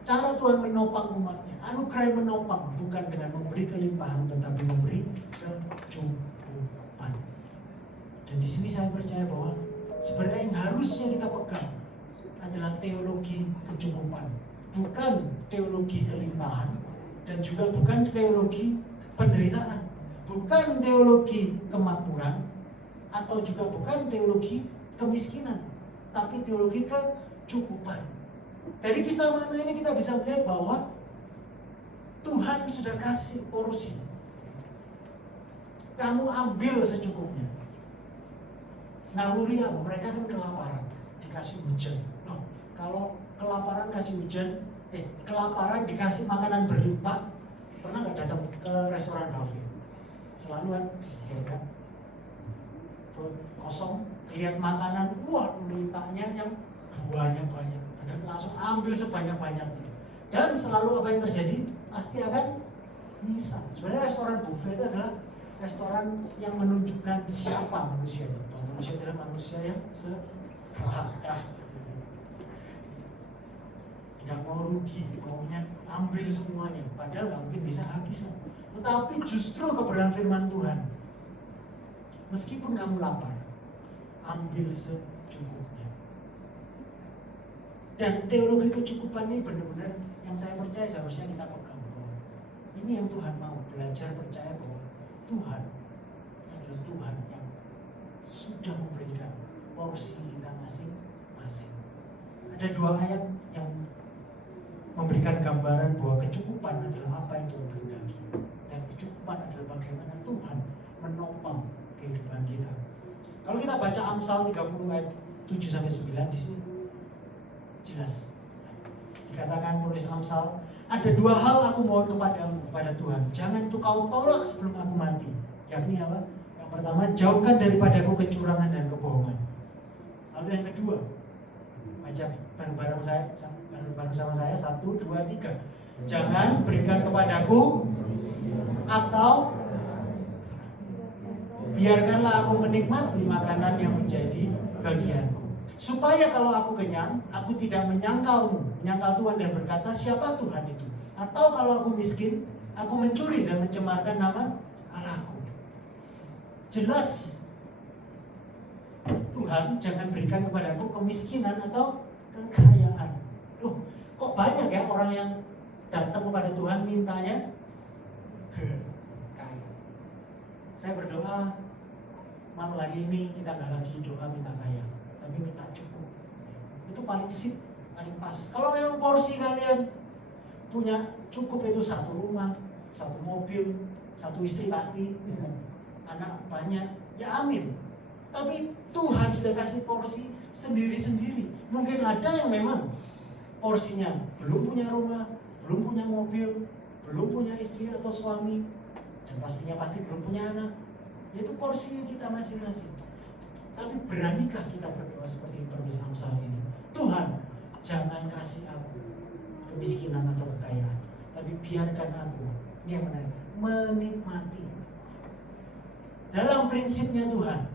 cara Tuhan menopang umatnya, anugerah yang menopang bukan dengan memberi kelimpahan, tetapi memberi kecukupan. Dan di sini saya percaya bahwa sebenarnya yang harusnya kita pegang adalah teologi kecukupan, bukan teologi kelimpahan, dan juga bukan teologi penderitaan, bukan teologi kemakmuran, atau juga bukan teologi kemiskinan, tapi teologi kecukupan. Dari kisah Manna ini kita bisa melihat bahwa Tuhan sudah kasih porsi. Kamu ambil secukupnya. Naluri apa? Mereka kan kelaparan, dikasih hujan. Loh, kalau kelaparan kasih hujan, kelaparan dikasih makanan berlimpah, pernah nggak datang ke restoran kafe? Selalu kan disediakan perut kosong, lihat makanan, wah mintanya yang banyak-banyak, dan langsung ambil sebanyak-banyaknya. Dan selalu apa yang terjadi? Pasti akan nyisa. Sebenarnya restoran buffet itu adalah restoran yang menunjukkan siapa manusianya. Bahwa manusia adalah manusia yang serakah, tidak mau rugi, maunya ambil semuanya. Padahal nggak mungkin bisa habis. Tetapi justru kebenaran firman Tuhan, meskipun kamu lapar, ambil secukupnya. Dan teologi kecukupan ini benar-benar yang saya percaya seharusnya kita pegang. Ini yang Tuhan mau, belajar percaya bahwa Tuhan adalah Tuhan yang sudah memberikan porsi kita masing-masing. Ada 2 ayat yang memberikan gambaran bahwa kecukupan adalah apa yang Tuhan kehendaki, dan kecukupan adalah bagaimana Tuhan menopang kehidupan kita. Kalau kita baca Amsal 30 ayat 7-9 di sini jelas dikatakan penulis Amsal, ada 2 hal aku mohon kepadamu, kepada Tuhan, jangan kau tolak sebelum aku mati. Yakni apa? Yang pertama, jauhkan daripadaku kecurangan dan kebohongan. Lalu yang kedua, baca bareng-bareng sama saya, 1, 2, 3. Jangan berikan kepadaku, atau biarkanlah aku menikmati makanan yang menjadi bagianku, supaya kalau aku kenyang, aku tidak menyangkal Tuhan dan berkata, siapa Tuhan itu? Atau kalau aku miskin, aku mencuri dan mencemarkan nama Allahku. Jelas Tuhan jangan berikan kepadaku kemiskinan atau kekayaan. Loh, kok banyak ya orang yang datang kepada Tuhan mintanya kaya. Saya berdoa, malam hari ini kita nggak lagi doa minta kaya, tapi minta cukup. Itu paling sip, paling pas. Kalau memang porsi kalian punya cukup, itu 1 rumah, 1 mobil, 1 istri pasti, ya, anak banyak, ya amin. Tapi Tuhan sudah kasih porsi sendiri-sendiri. Mungkin ada yang memang porsinya belum punya rumah, belum punya mobil, belum punya istri atau suami, dan pasti belum punya anak. Itu porsinya kita masing-masing. Tapi beranikah kita berdoa seperti penulis Amsal ini? Tuhan, jangan kasih aku kemiskinan atau kekayaan, tapi biarkan aku, ini yang menarik, menikmati. Dalam prinsipnya Tuhan,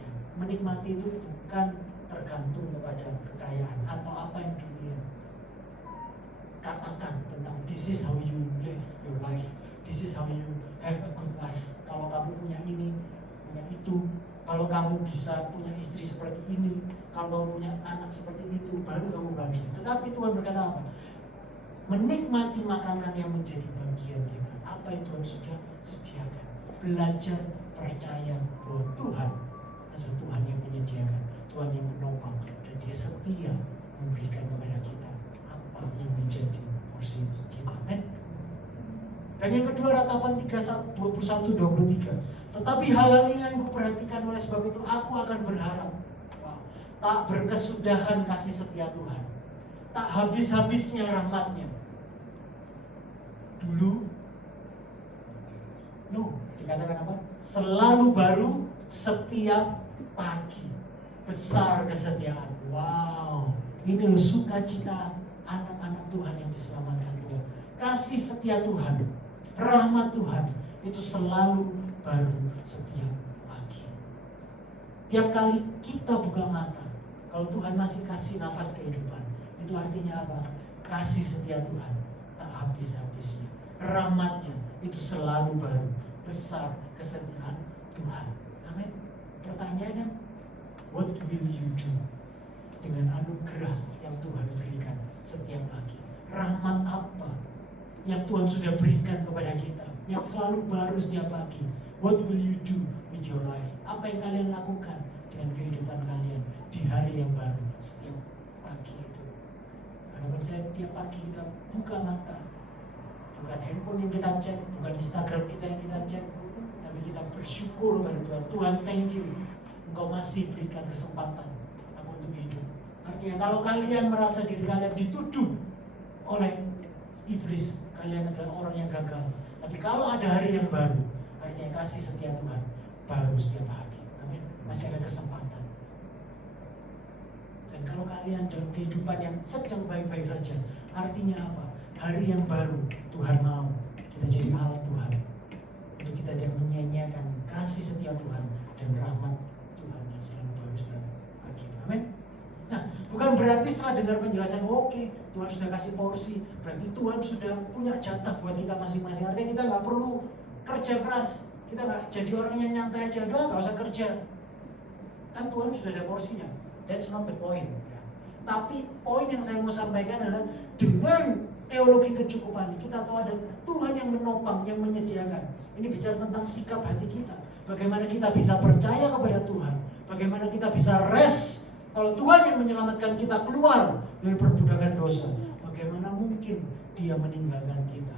ya, menikmati itu bukan tergantung kepada kekayaan atau apa yang dunia katakan tentang this is how you live your life, this is how you have a good life. Kalau kamu punya ini, punya itu, kalau kamu bisa punya istri seperti ini, kalau punya anak seperti itu, baru kamu bahagia. Tetapi Tuhan berkata apa? Menikmati makanan yang menjadi bagian kita. Apa yang Tuhan sudah sediakan. Belajar percaya bahwa Tuhan adalah Tuhan yang menyediakan, Tuhan yang menopang, dan Dia setia memberikan kepada kita apa yang menjadi porsi kita. Amen. Dan yang kedua, Ratapan 21:23. Tetapi hal-hal ini yang kuperhatikan, oleh sebab itu aku akan berharap. Wow. Tak berkesudahan kasih setia Tuhan, tak habis-habisnya rahmatnya. Dulu, dikatakan apa? Selalu baru setiap pagi. Besar kesetiaan. Wow, ini loh sukacita anak-anak Tuhan yang diselamatkan Tuhan. Kasih setia Tuhan, rahmat Tuhan itu selalu baru setiap pagi. Tiap kali kita buka mata, kalau Tuhan masih kasih nafas kehidupan, itu artinya apa? Kasih setia Tuhan tak habis-habisnya. Rahmatnya itu selalu baru. Besar kesetiaan Tuhan. Amin. Pertanyaannya, what will you do dengan anugerah yang Tuhan berikan setiap pagi? Rahmat apa yang Tuhan sudah berikan kepada kita, yang selalu baru setiap pagi? What will you do with your life? Apa yang kalian lakukan dengan kehidupan kalian di hari yang baru setiap pagi itu? Harapan saya tiap pagi kita buka mata, bukan handphone yang kita cek, bukan Instagram kita yang kita cek, tapi kita bersyukur pada Tuhan. Tuhan, thank you, Engkau masih berikan kesempatan aku untuk hidup. Artinya kalau kalian merasa diri kalian dituduh oleh iblis, kalian adalah orang yang gagal. Tapi kalau ada hari yang baru, artinya kasih setia Tuhan baru setiap hari. Amin. Masih ada kesempatan. Dan kalau kalian dalam kehidupan yang sedang baik-baik saja, artinya apa? Hari yang baru, Tuhan mau kita jadi alat Tuhan untuk kita tidak menyia-nyiakan kasih setia Tuhan dan rahmat Tuhan yang selalu baru setiap pagi. Amin. Nah, bukan berarti setelah dengar penjelasan, oke, Tuhan sudah kasih porsi, berarti Tuhan sudah punya jatah buat kita masing-masing. Artinya kita nggak perlu kerja keras, kita nggak jadi orang yang nyantai aja, doang nggak usah kerja. Kan Tuhan sudah ada porsinya. That's not the point. Ya. Tapi poin yang saya mau sampaikan adalah dengan teologi kecukupan ini, kita tahu ada Tuhan yang menopang, yang menyediakan. Ini bicara tentang sikap hati kita. Bagaimana kita bisa percaya kepada Tuhan. Bagaimana kita bisa rest. Kalau Tuhan yang menyelamatkan kita keluar dari perbudakan dosa, bagaimana mungkin Dia meninggalkan kita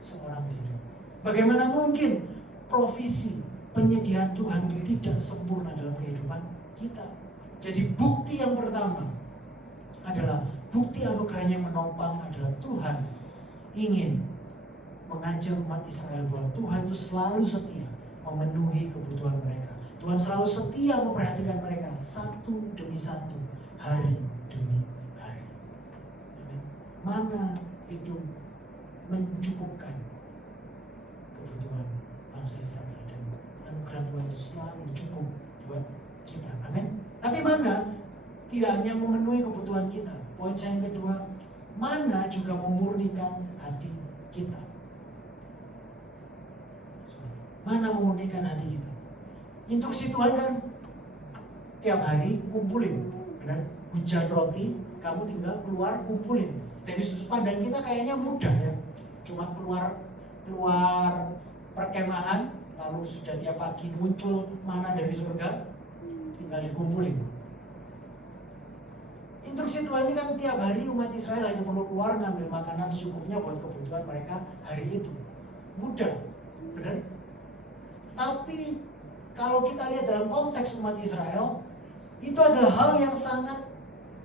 seorang diri? Bagaimana mungkin provisi, penyediaan Tuhan itu tidak sempurna dalam kehidupan kita? Jadi bukti yang pertama adalah bukti anugerahnya yang menopang adalah Tuhan ingin mengajar umat Israel bahwa Tuhan itu selalu setia memenuhi kebutuhan mereka. Tuhan selalu setia memperhatikan mereka satu demi satu, hari demi hari. Mana itu mencukupkan kebutuhan bangsa Israel, dan anugerah Tuhan itu selalu cukup buat kita. Amin. Tapi mana tidak hanya memenuhi kebutuhan kita. Poin saya yang kedua, mana juga memurnikan hati kita. Mana memurnikan hati kita? Instruksi Tuhan kan tiap hari kumpulin, benar? Hujan roti, kamu tinggal keluar kumpulin. Dari sudut pandang kita kayaknya mudah ya, cuma keluar perkemahan, lalu sudah tiap pagi muncul mana dari surga, tinggal dikumpulin. Instruksi Tuhan ini kan tiap hari umat Israel hanya perlu keluar ngambil makanan secukupnya buat kebutuhan mereka hari itu. Mudah, benar? Tapi kalau kita lihat dalam konteks umat Israel, itu adalah hal yang sangat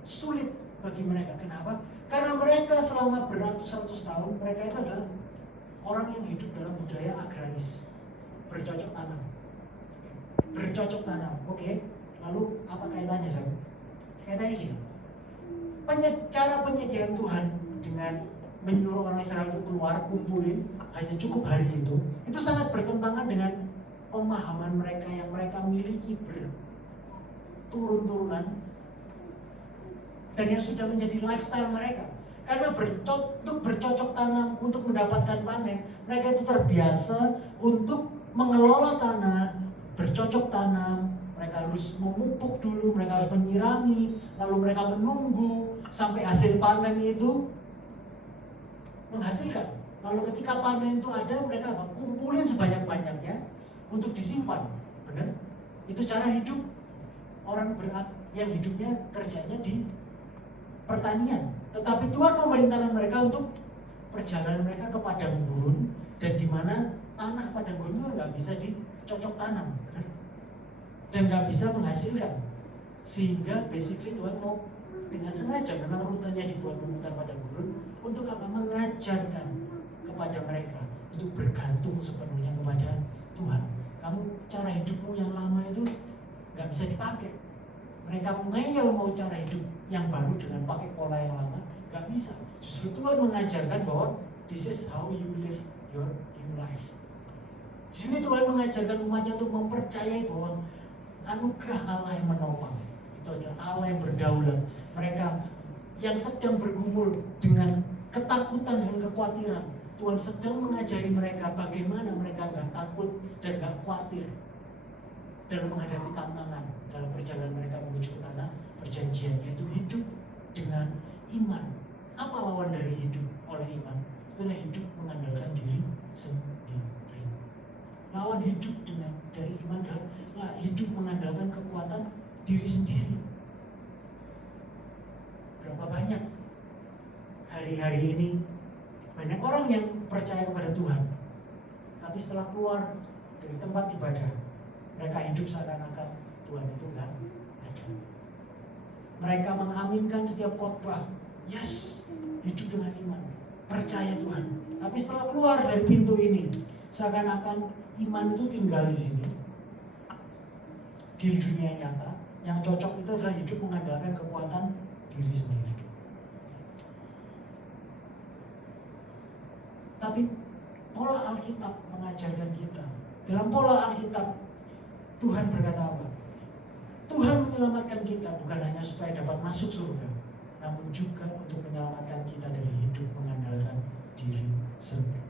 sulit bagi mereka. Kenapa? Karena mereka selama beratus-ratus tahun, mereka itu adalah orang yang hidup dalam budaya agraris. bercocok tanam. Bercocok tanam, oke. Lalu apa kaitannya, saudara? Kaitannya gini. Cara penyediaan Tuhan dengan menyuruh orang Israel untuk keluar, kumpulin, hanya cukup hari itu sangat bertentangan dengan pemahaman mereka yang mereka miliki berturun-turunan dan yang sudah menjadi lifestyle mereka. Karena untuk bercocok tanam, untuk mendapatkan panen, mereka itu terbiasa untuk mengelola tanah, bercocok tanam. Mereka harus memupuk dulu, mereka harus menyirami, lalu mereka menunggu sampai hasil panen itu menghasilkan. Lalu ketika panen itu ada, mereka kumpulin sebanyak-banyaknya untuk disimpan. Benar? Itu cara hidup orang yang hidupnya kerjanya di pertanian. Tetapi Tuhan memerintahkan mereka untuk perjalanan mereka ke padang gurun, dan di mana tanah padang gurun itu nggak bisa dicocok tanam. Benar? Dan nggak bisa menghasilkan, sehingga basically Tuhan mau dengan sengaja, memang rutenya dibuat memutar padang gurun untuk apa? Mengajarkan kepada mereka untuk bergantung sepenuhnya kepada Tuhan. Kamu cara hidupmu yang lama itu nggak bisa dipakai. Mereka ngeyel mau cara hidup yang baru dengan pakai pola yang lama, nggak bisa. Justru Tuhan mengajarkan bahwa this is how you live your new life. Di sini Tuhan mengajarkan umatnya untuk mempercayai bahwa anugerah Allah yang menopang itu adalah Allah yang berdaulat. Mereka yang sedang bergumul dengan ketakutan dan kekhawatiran, Tuhan sedang mengajari mereka bagaimana mereka gak takut dan gak khawatir dalam menghadapi tantangan dalam perjalanan mereka menuju ke tanah perjanjian, yaitu hidup dengan iman. Apa lawan dari hidup oleh iman? Sebenarnya hidup mengandalkan diri sendiri. Lawan hidup dari iman adalah hidup mengandalkan kekuatan diri sendiri. Berapa banyak hari-hari ini banyak orang yang percaya kepada Tuhan, tapi setelah keluar dari tempat ibadah, mereka hidup seakan-akan Tuhan itu nggak ada. Mereka mengaminkan setiap khotbah, yes, hidup dengan iman, percaya Tuhan. Tapi setelah keluar dari pintu ini, seakan-akan iman itu tinggal di sini, di dunia nyata. Yang cocok itu adalah hidup mengandalkan kekuatan diri sendiri. Tapi pola Alkitab mengajarkan kita. Dalam pola Alkitab, Tuhan berkata apa? Tuhan menyelamatkan kita bukan hanya supaya dapat masuk surga, namun juga untuk menyelamatkan kita dari hidup mengandalkan diri sendiri.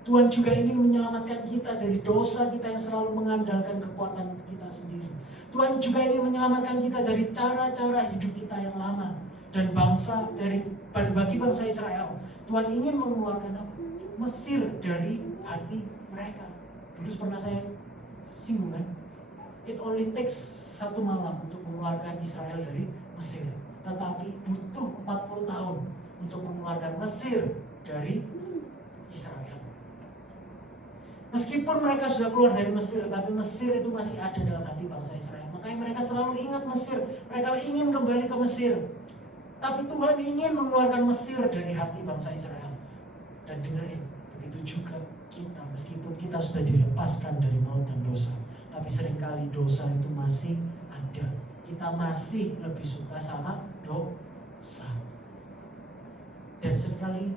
Tuhan juga ingin menyelamatkan kita dari dosa kita yang selalu mengandalkan kekuatan kita sendiri. Tuhan juga ingin menyelamatkan kita dari cara-cara hidup kita yang lama. Dan bagi bangsa Israel, Tuhan ingin mengeluarkan apa? Mesir dari hati mereka. Dulu pernah saya singgung kan? It only takes 1 malam untuk mengeluarkan Israel dari Mesir. Tetapi butuh 40 tahun untuk mengeluarkan Mesir dari Israel. Meskipun mereka sudah keluar dari Mesir, tapi Mesir itu masih ada dalam hati bangsa Israel. Makanya mereka selalu ingat Mesir. Mereka ingin kembali ke Mesir. Tapi Tuhan ingin mengeluarkan Mesir dari hati bangsa Israel. Dan dengerin, begitu juga kita, meskipun kita sudah dilepaskan dari maut dan dosa, tapi seringkali dosa itu masih ada. Kita masih lebih suka sama dosa. Dan seringkali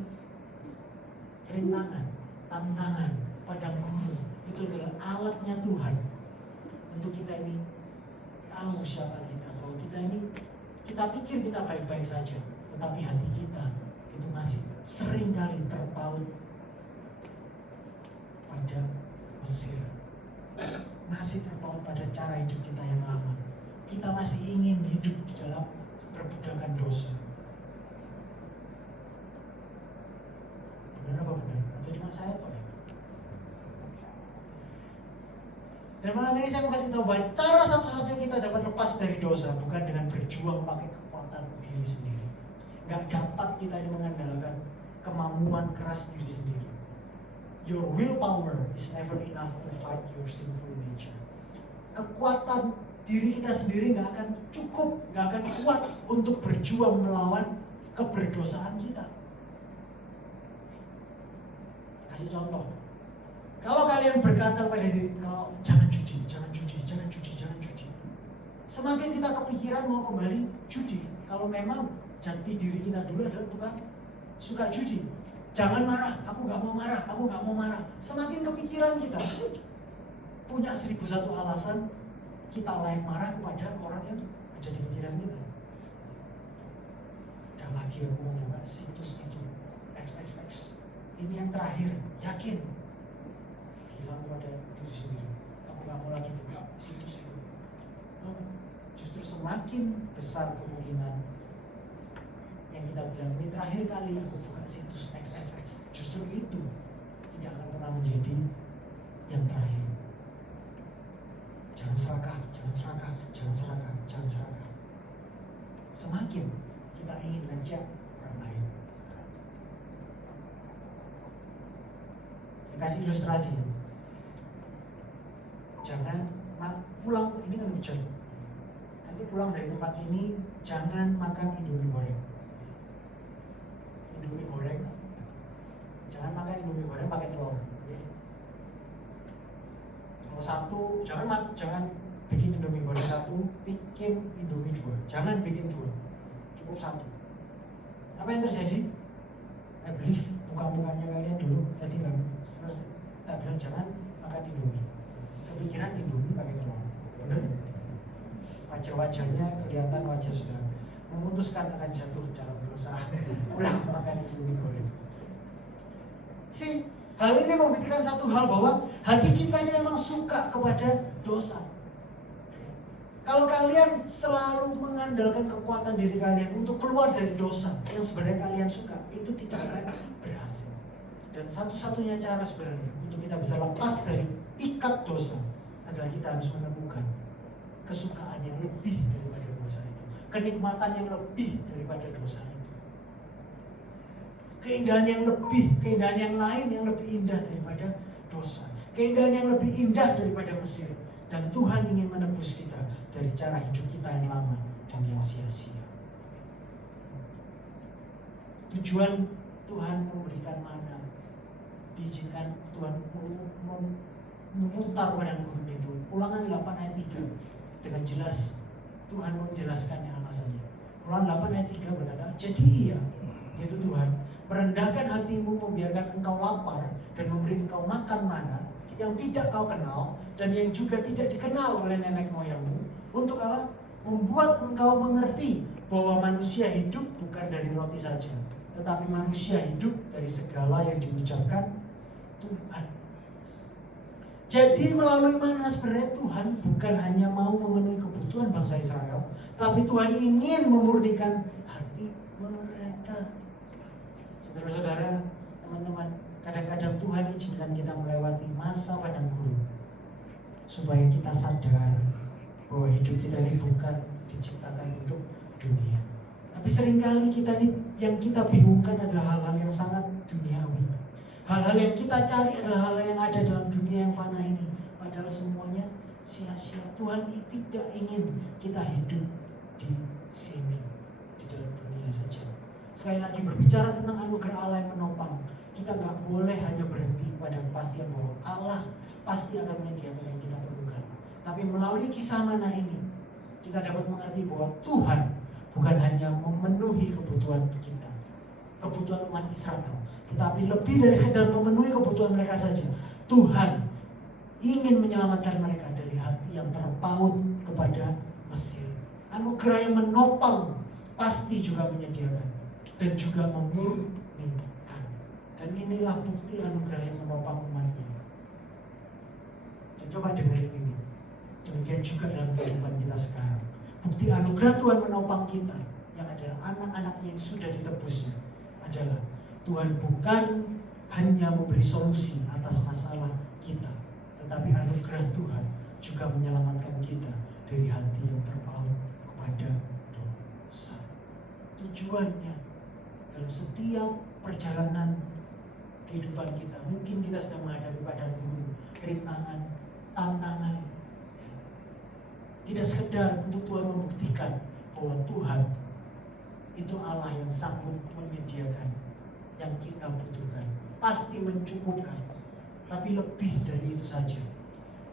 rintangan, tantangan, padang gurun itu adalah alatnya Tuhan untuk kita ini tahu siapa kita. Bahwa kita ini, kita pikir kita baik-baik saja, tetapi hati kita itu masih seringkali terpaut pada Mesir, masih terpaut pada cara hidup kita yang lama. Kita masih ingin hidup di dalam perbudakan dosa. Benar apa benar? Atau cuma saya toh ya? Dan malam ini saya mau kasih tahu bahwa cara satu-satunya kita dapat lepas dari dosa bukan dengan berjuang pakai kekuatan diri sendiri. Gak dapat kita ini mengandalkan kemampuan keras diri sendiri. Your willpower is never enough to fight your sinful nature. Kekuatan diri kita sendiri gak akan cukup, gak akan kuat untuk berjuang melawan keberdosaan kita. Kasih contoh. Kalau kalian berkata pada diri, kalau jangan judi, jangan judi, jangan judi, jangan judi. Semakin kita kepikiran mau kembali judi. Kalau memang jati diri kita dulu adalah tukang suka judi. Jangan marah, aku gak mau marah, aku gak mau marah. Semakin kepikiran kita punya 1001 alasan kita layak marah kepada orang yang ada di pikiran kita. Gak lagi aku mau buka situs itu XXX. Ini yang terakhir, yakin. Bilang kepada diri sendiri, aku gak mau lagi buka situs itu. Justru semakin besar kemungkinan yang kita bilang ini terakhir kali aku buka situs XXX, justru itu tidak akan pernah menjadi yang terakhir. Jangan serakah, jangan serakah, jangan serakah, jangan serakah. Semakin kita ingin ngajak orang lain. Saya kasih ilustrasi. Jangan pulang, ini kan hujan. Nanti pulang dari tempat ini jangan makan Indomie goreng. Indomie goreng, jangan makan Indomie goreng pakai telur. Ya. Kalau satu, jangan bikin Indomie goreng satu, bikin Indomie dua. Jangan bikin dua, cukup satu. Apa yang terjadi? I believe muka-mukanya kalian dulu tadi kami kita bilang jangan makan Indomie. Kepikiran Indomie pakai telur, benar? Wajah-wajahnya kelihatan wajah sudah memutuskan akan jatuh dalam dosa. Pulang makan Indomie goreng. Hal ini membuktikan satu hal bahwa hati kita ini memang suka kepada dosa. Kalau kalian selalu mengandalkan kekuatan diri kalian untuk keluar dari dosa yang sebenarnya kalian suka, itu tidak akan berhasil. Dan satu-satunya cara sebenarnya untuk kita bisa lepas dari ikat dosa adalah kita harus menemukan kesukaan yang lebih daripada dosa itu, kenikmatan yang lebih daripada dosa itu, keindahan yang lebih, keindahan yang lain yang lebih indah daripada dosa, keindahan yang lebih indah daripada Mesir. Dan Tuhan ingin menebus kita dari cara hidup kita yang lama dan yang sia-sia. Tujuan Tuhan memberikan mana, diizinkan Tuhan memutar padang gurun itu. Ulangan 8 ayat 3 dengan jelas Tuhan menjelaskannya alasannya. Ulangan 8 ayat 3 berkata, jadi ia, yaitu Tuhan, merendahkan hatimu, membiarkan engkau lapar dan memberi engkau makan mana yang tidak kau kenal dan yang juga tidak dikenal oleh nenek moyangmu. Untuk Allah membuat engkau mengerti bahwa manusia hidup bukan dari roti saja, tetapi manusia hidup dari segala yang diucapkan Tuhan. Jadi melalui mana sebenarnya Tuhan bukan hanya mau memenuhi kebutuhan bangsa Israel, tapi Tuhan ingin memurnikan hati mereka. Saudara-saudara, teman-teman, kadang-kadang Tuhan izinkan kita melewati masa padang gurun supaya kita sadar bahwa hidup kita ini bukan diciptakan untuk dunia. Tapi seringkali kita ini, yang kita bingungkan adalah hal-hal yang sangat duniawi. Hal-hal yang kita cari adalah hal-hal yang ada dalam dunia yang fana ini. Padahal semuanya sia-sia. Tuhan tidak ingin kita hidup di sini, di dalam dunia saja. Sekali lagi berbicara tentang anugerah Allah yang menopang, kita nggak boleh hanya berhenti pada kepastian bahwa Allah pasti akan menyediakan yang kita perlukan. Tapi melalui kisah mana ini, kita dapat mengerti bahwa Tuhan bukan hanya memenuhi kebutuhan kita, kebutuhan umat Israel, tetapi lebih dari sekedar memenuhi kebutuhan mereka saja. Tuhan ingin menyelamatkan mereka dari hati yang terpaut kepada Mesir. Anugerah yang menopang pasti juga menyediakan dan juga memurnikan. Dan inilah bukti anugerah yang menopang umatnya. Dan coba dengerin ini. Demikian juga dalam kehidupan kita sekarang. Bukti anugerah Tuhan menopang kita, yang adalah anak-anaknya yang sudah ditebusnya, adalah Tuhan bukan hanya memberi solusi atas masalah kita, tetapi anugerah Tuhan juga menyelamatkan kita dari hati yang terpaut kepada dosa. Tujuannya dalam setiap perjalanan kehidupan kita, mungkin kita sedang menghadapi padang gurun, rintangan, tantangan, tidak sekedar untuk Tuhan membuktikan bahwa Tuhan itu Allah yang sanggup menyediakan yang kita butuhkan, pasti mencukupkan. Tapi lebih dari itu saja.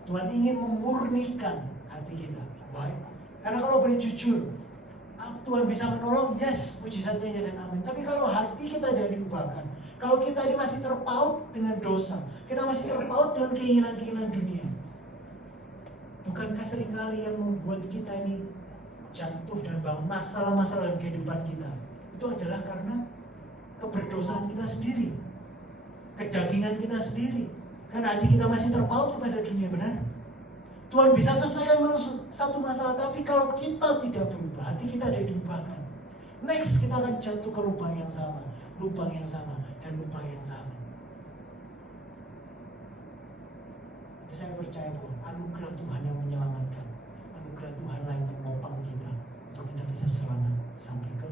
Tuhan ingin memurnikan hati kita. Why? Karena kalau boleh jujur, Tuhan bisa menolong, yes, mujizatnya ya dan amin. Tapi kalau hati kita tidak diubahkan, kalau kita ini masih terpaut dengan dosa, kita masih terpaut dengan keinginan-keinginan dunia, bukankah seringkali yang membuat kita ini jatuh dan bangun masalah-masalah dalam kehidupan kita itu adalah karena keberdosaan kita sendiri, kedagingan kita sendiri, karena hati kita masih terpaut kepada dunia, benar? Tuhan bisa selesaikan satu masalah, tapi kalau kita tidak berubah, hati kita tidak diubahkan, next kita akan jatuh ke lubang yang sama, dan lubang yang sama. Tapi saya percaya bahwa anugerah Tuhan yang menyelamatkan, anugerah Tuhan yang menopang kita untuk kita bisa selamat sampai ke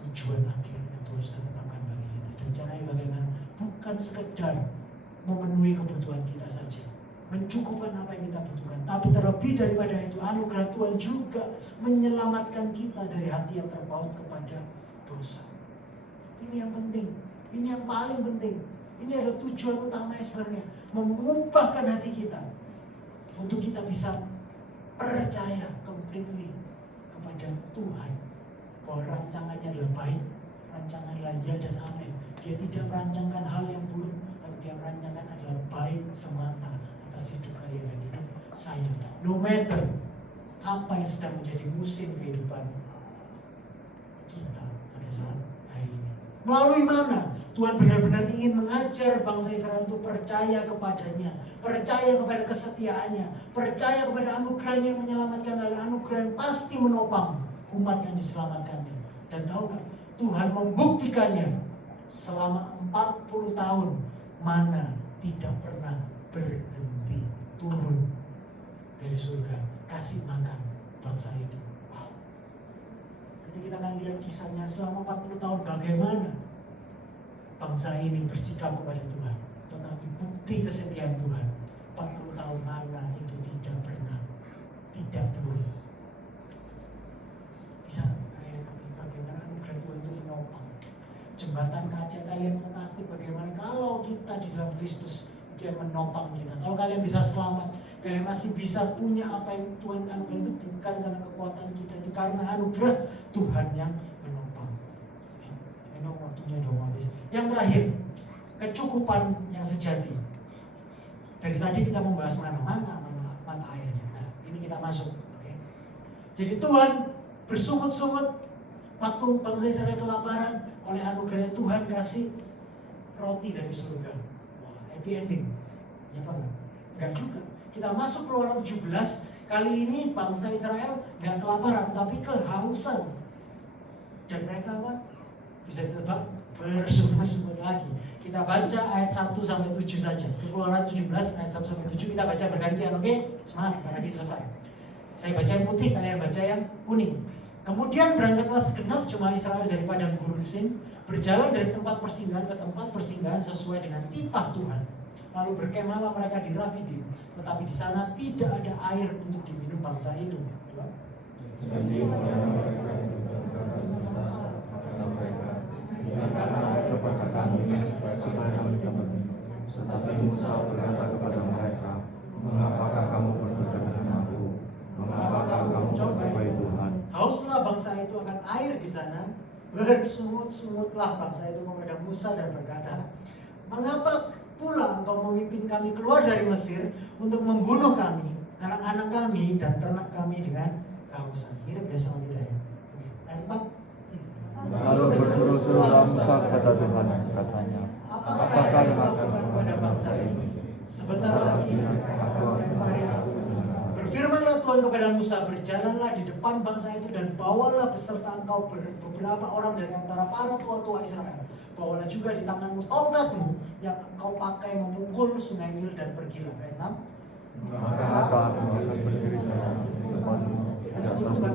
tujuan akhir yang Tuhan sudah tetapkan bagi kita. Dan caranya bagaimana? Bukan sekedar memenuhi kebutuhan kita saja, mencukupkan apa yang kita butuhkan, tapi terlebih daripada itu, anugerah Tuhan juga menyelamatkan kita dari hati yang terpaut kepada dosa. Ini yang penting, ini yang paling penting. Ini adalah tujuan utamanya sebenarnya, mengubahkan hati kita untuk kita bisa percaya completely kepada Tuhan, bahwa rancangannya adalah baik, rancangannya ya dan amin. Dia tidak merancangkan hal yang buruk, tapi dia merancangkan adalah baik semata atas hidup kalian dan hidup saya. No matter apa yang sedang menjadi musim kehidupan kita pada saat hari ini. Melalui mana Tuhan benar-benar ingin mengajar bangsa Israel untuk percaya kepadanya, percaya kepada kesetiaannya, percaya kepada anugerahnya yang menyelamatkan, adalah anugerah yang pasti menopang umat yang diselamatkannya. Dan tahu gak, Tuhan membuktikannya selama 40 tahun, mana tidak pernah berhenti turun dari surga, kasih makan bangsa itu. Wow. Jadi kita akan lihat kisahnya selama 40 tahun bagaimana bangsa ini bersikap kepada Tuhan. Tetapi bukti kesetiaan Tuhan, 40 tahun mana itu tidak pernah tidak turun. Bisa bagaimana anugerah Tuhan itu menopang. Jembatan kaca kalian takut bagaimana kalau kita di dalam Kristus, itu yang menopang kita. Kalau kalian bisa selamat, kalian masih bisa punya apa yang Tuhan anugerah, itu bukan karena kekuatan kita, itu karena anugerah Tuhan yang menopang. Waktunya udah habis. Yang terakhir, kecukupan yang sejati. Dari tadi kita membahas mana airnya. Nah, ini kita masuk. Okay? Jadi Tuhan bersungut-sungut waktu bangsa Israel kelaparan, oleh anugerah Tuhan kasih roti dari surga. Wah, happy ending. Ya apa enggak? Enggak juga. Kita masuk Keluaran 17, kali ini bangsa Israel enggak kelaparan tapi kehausan. Dan mereka apa? Bisa ditebak, bersungut-sungut lagi. Kita baca ayat 1 sampai 7 saja. Keluaran 17 ayat 1 sampai 7 kita baca bergantian, oke? Semangat, karena lagi selesai. Saya baca yang putih, kalian baca yang kuning. Kemudian berangkatlah segenap jemaah Israel dari padang gurun Sin, berjalan dari tempat persinggahan ke tempat persinggahan sesuai dengan titah Tuhan. Lalu berkemahlah mereka di Rafidim, tetapi di sana tidak ada air untuk diminum bangsa itu. Jadi karena air kepada kami supaya kami dapat minum. Tetapi Musa berkata kepada mereka, mengapakah kamu berkata dengan aku? Mengapakah kamu berkata Tuhan? Hauslah bangsa itu akan air di sana. Bersungut-sungutlah bangsa itu kepada Musa dan berkata, mengapa pula engkau memimpin kami keluar dari Mesir untuk membunuh kami, anak-anak kami dan ternak kami dengan kehausan? Mirip ya sama kita ya. Ayat 4. Lalu berseru-serulah Musa kepada Tuhan, katanya, apakah yang akan kepada bangsa ini? Sebentar lagi aku akan melempari aku. Berfirmanlah Tuhan kepada Musa, berjalanlah di depan bangsa itu dan bawalah beserta engkau beberapa orang dari antara para tua-tua Israel. Bawalah juga di tanganmu tongkatmu yang engkau pakai memukul sungai Nil dan pergilah. Ayat 6. Maka aku akan berdiri di depanmu, tidak tertutup.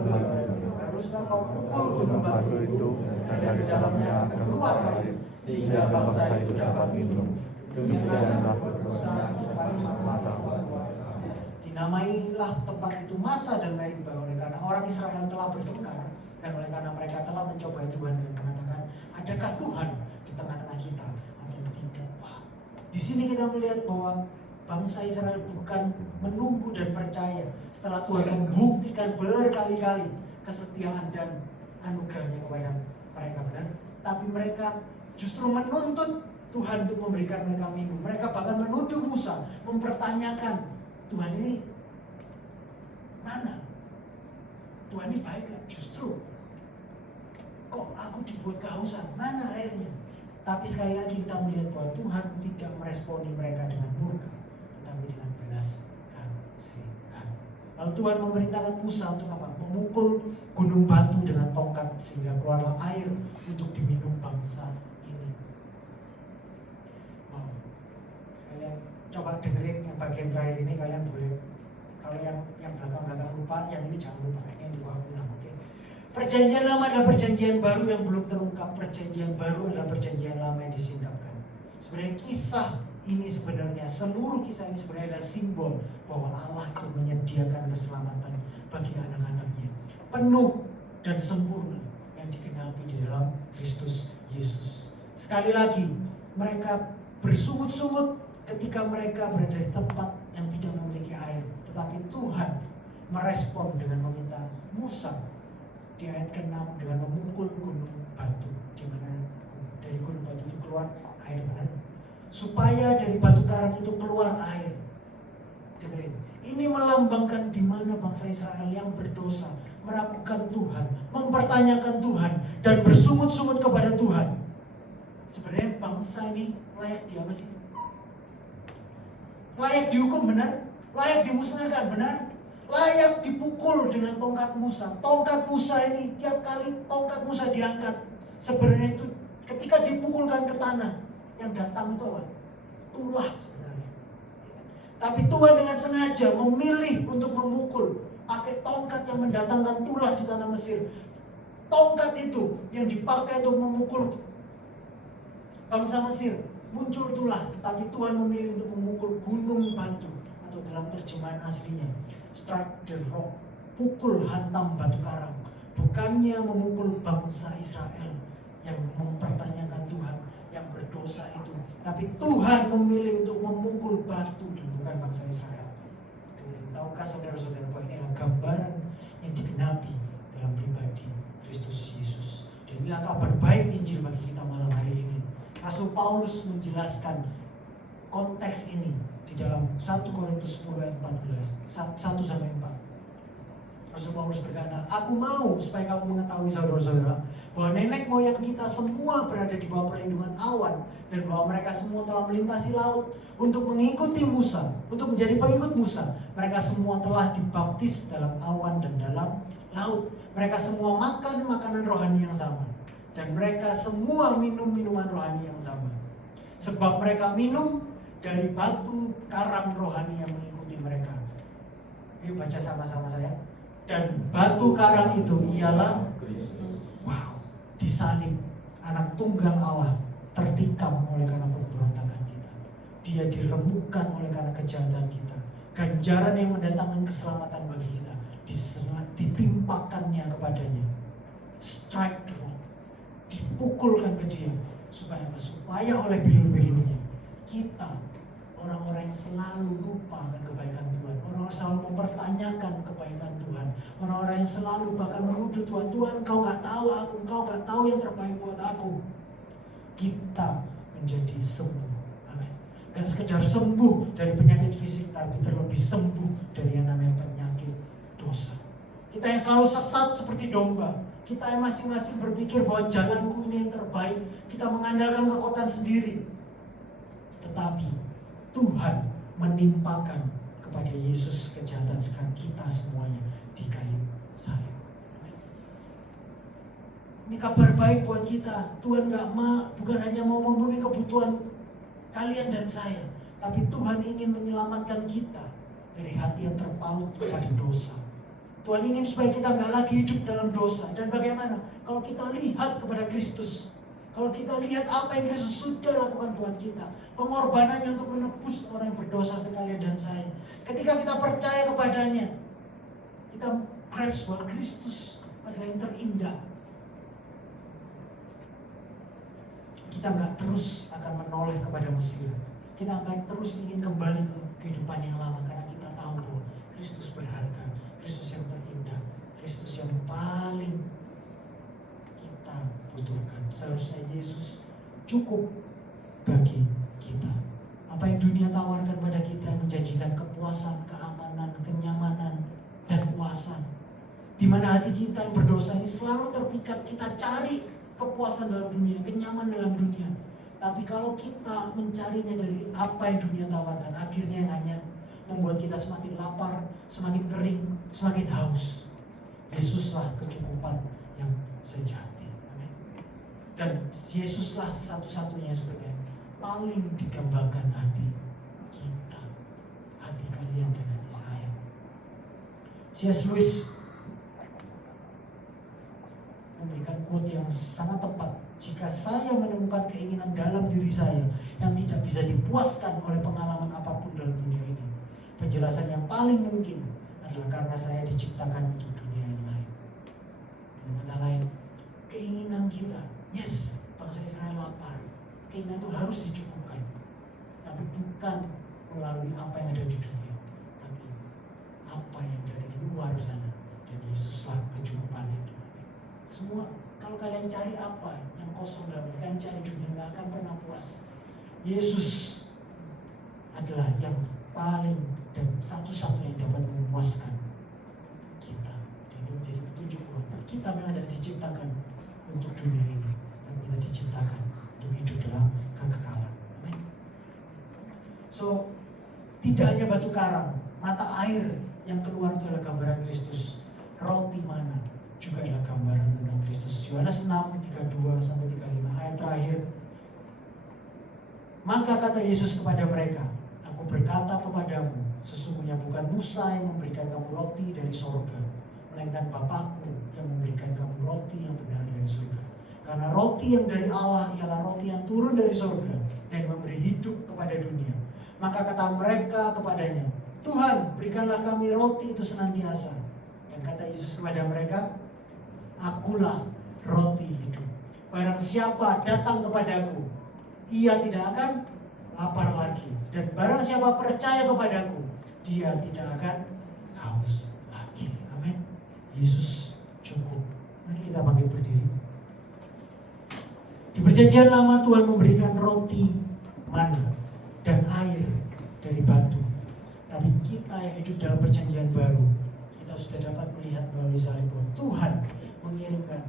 Haruslah kau pukul gunung batu itu, dan dari dalamnya akan keluar air, sehingga bangsa itu dapat minum. Demikianlah berdosa mata. Dinamailah tempat itu Masa dan Meribah oleh karena orang Israel telah bertengkar dan oleh karena mereka telah mencobai Tuhan dan mengatakan, adakah Tuhan di tengah-tengah kita atau tidak. Wah, di sini kita melihat bahwa bangsa Israel bukan menunggu dan percaya setelah Tuhan membuktikan berkali-kali kesetiaan dan anugerahnya kepada mereka, benar. Tapi mereka justru menuntut Tuhan untuk memberikan mereka minum. Mereka bahkan menuduh Musa, mempertanyakan, Tuhan ini mana? Tuhan ini baik gak? Justru kok aku dibuat kehausan? Mana airnya? Tapi sekali lagi kita melihat bahwa Tuhan tidak meresponi mereka dengan murka, tetapi dengan belas kasihan. Lalu Tuhan memerintahkan Musa untuk apa? Memukul gunung batu dengan tongkat sehingga keluarlah air untuk diminum bangsa ini. Wow. Kalian coba dengerin yang bagian terakhir ini, kalian boleh. Kalau yang belakang-belakang lupa, yang ini jangan lupa. Ini yang di bawah ulang, oke? Perjanjian lama adalah perjanjian baru yang belum terungkap. Perjanjian baru adalah perjanjian lama yang disingkapkan. Sebenarnya kisah ini seluruh kisah ini sebenarnya adalah simbol bahwa Allah itu menyediakan keselamatan bagi anak-anaknya. Penuh dan sempurna yang digenapi di dalam Kristus Yesus. Sekali lagi, mereka bersungut-sungut ketika mereka berada di tempat yang tidak memiliki air. Tetapi Tuhan merespon dengan meminta Musa di ayat ke-6 dengan memukul gunung batu, di mana dari gunung batu itu keluar air, benar? Supaya dari batu karang itu keluar air. Dengerin, ini melambangkan di mana bangsa Israel yang berdosa meragukan Tuhan, mempertanyakan Tuhan, dan bersungut-sungut kepada Tuhan. Sebenarnya bangsa ini layak di apa sih? Layak dihukum, benar? Layak dimusnahkan, benar? Layak dipukul dengan tongkat Musa. Tongkat Musa ini, tiap kali tongkat Musa diangkat, sebenarnya itu ketika dipukulkan ke tanah, yang datang itu apa? Tulah sebenarnya. Tapi Tuhan dengan sengaja memilih untuk memukul pakai tongkat yang mendatangkan tulah di tanah Mesir. Tongkat itu yang dipakai untuk memukul bangsa Mesir, muncul tulah. Tetapi Tuhan memilih untuk memukul gunung batu, atau dalam terjemahan aslinya strike the rock, pukul hantam batu karang. Bukannya memukul bangsa Israel yang mempertanyakan Tuhan, yang berdosa itu, tapi Tuhan memilih untuk memukul batu dan bukan bangsa Israel. Tahukah saudara-saudara bahwa ini adalah gambaran yang digenapi dalam pribadi Kristus Yesus. Dan inilah kabar baik Injil bagi kita malam hari ini. Rasul Paulus menjelaskan konteks ini di dalam 1 Korintus 10 ayat 14, 1-4. Rasul Paulus berkata, aku mau supaya kamu mengetahui saudara-saudara bahwa nenek moyang kita semua berada di bawah perlindungan awan, dan bahwa mereka semua telah melintasi laut untuk mengikuti Musa, untuk menjadi pengikut Musa. Mereka semua telah dibaptis dalam awan dan dalam laut. Mereka semua makan makanan rohani yang sama, dan mereka semua minum minuman rohani yang sama. Sebab mereka minum dari batu karang rohani yang mengikuti mereka. Yuk baca sama-sama saya. Dan batu karang itu ialah disalib, anak tunggal Allah, tertikam oleh karena pemberontakan kita. Dia diremukkan oleh karena kejahatan kita. Ganjaran yang mendatangkan keselamatan bagi kita ditimpakannya kepadanya. Strike the rock, dipukulkan ke dia. Supaya apa? Supaya oleh bilur-bilurnya kita, orang-orang yang selalu lupa akan kebaikan Tuhan, orang-orang yang selalu mempertanyakan kebaikan Tuhan, orang-orang yang selalu bahkan menuduh Tuhan, Tuhan engkau gak tahu aku, engkau gak tahu yang terbaik buat aku. Kita menjadi sembuh, amin. Gak sekedar sembuh dari penyakit fisik, tapi terlebih sembuh dari yang namanya penyakit dosa. Kita yang selalu sesat seperti domba, kita yang masing-masing berpikir bahwa jalanku ini yang terbaik, kita mengandalkan kekuatan sendiri. Tetapi Tuhan menimpakan kepada Yesus kejahatan kita semuanya di kayu salib. Amin. Ini kabar baik buat kita. Tuhan bukan hanya mau memenuhi kebutuhan kalian dan saya, tapi Tuhan ingin menyelamatkan kita dari hati yang terpaut kepada dosa. Tuhan ingin supaya kita nggak lagi hidup dalam dosa. Dan bagaimana? Kalau kita lihat kepada Kristus, kalau kita lihat apa yang Kristus sudah lakukan buat kita, pengorbanannya untuk menebus orang yang berdosa seperti kalian dan saya. Ketika kita percaya kepadanya, kita grasp bahwa Kristus adalah yang terindah. kita nggak terus akan menoleh kepada Mesir. Kita akan terus ingin kembali ke kehidupan yang lama karena kita tahu bahwa Kristus berharga, Kristus yang terindah, Kristus yang paling kita butuhkan. Seharusnya Yesus cukup bagi kita. Apa yang dunia tawarkan pada kita yang menjanjikan kepuasan, keamanan, kenyamanan, dan kuasa. Di mana hati kita yang berdosa ini selalu terpikat, kita cari kepuasan dalam dunia, kenyamanan dalam dunia. Tapi kalau kita mencarinya dari apa yang dunia tawarkan, akhirnya hanya membuat kita semakin lapar, semakin kering, semakin haus. Yesuslah kecukupan yang sejati. Amin. Dan Yesuslah satu-satunya sebenarnya paling didambakan hati kita, hati kalian dan hati saya. C.S. Lewis memberikan quote yang sangat tepat. Jika saya menemukan keinginan dalam diri saya yang tidak bisa dipuaskan oleh pengalaman apapun dalam dunia ini, penjelasan yang paling mungkin adalah karena saya diciptakan untuk dunia yang lain. Dengan kata lain, keinginan kita, yes, bangsa Israel lapar, keinginan itu harus dicukupkan, tapi bukan melalui apa yang ada di dunia, tapi apa yang dari luar sana. Dan Yesuslah kecukupan itu. Semua, kalau kalian cari apa yang kosong dalam diri, kalian cari dunia, nggak akan pernah puas. Yesus adalah yang paling dan satu-satunya yang dapat memuaskan kita. Dan ini menjadi petunjuk bahwa kita memang tidak diciptakan untuk dunia ini, tapi kita diciptakan untuk hidup dalam kekekalan. Amin. So, tidak hanya batu karang, mata air yang keluar itu adalah gambaran Kristus. Roti mana juga adalah gambaran tentang Kristus. Yohanes 6:32-35 ayat terakhir. Maka kata Yesus kepada mereka, aku berkata kepadamu, sesungguhnya bukan Musa yang memberikan kamu roti dari sorga, melainkan Bapakku yang memberikan kamu roti yang benar dari surga. Karena roti yang dari Allah ialah roti yang turun dari surga dan memberi hidup kepada dunia. Maka kata mereka kepadanya, Tuhan, berikanlah kami roti itu senantiasa. Dan kata Yesus kepada mereka, akulah roti hidup. Barang siapa datang kepadaku, ia tidak akan lapar lagi. Dan barang siapa percaya kepadaku, dia tidak akan haus lagi. Amin. Yesus cukup. Mari kita bangkit berdiri. Di perjanjian lama Tuhan memberikan roti mana dan air dari batu. Tapi kita yang hidup dalam perjanjian baru, kita sudah dapat melihat melalui salib bahwa Tuhan mengirimkan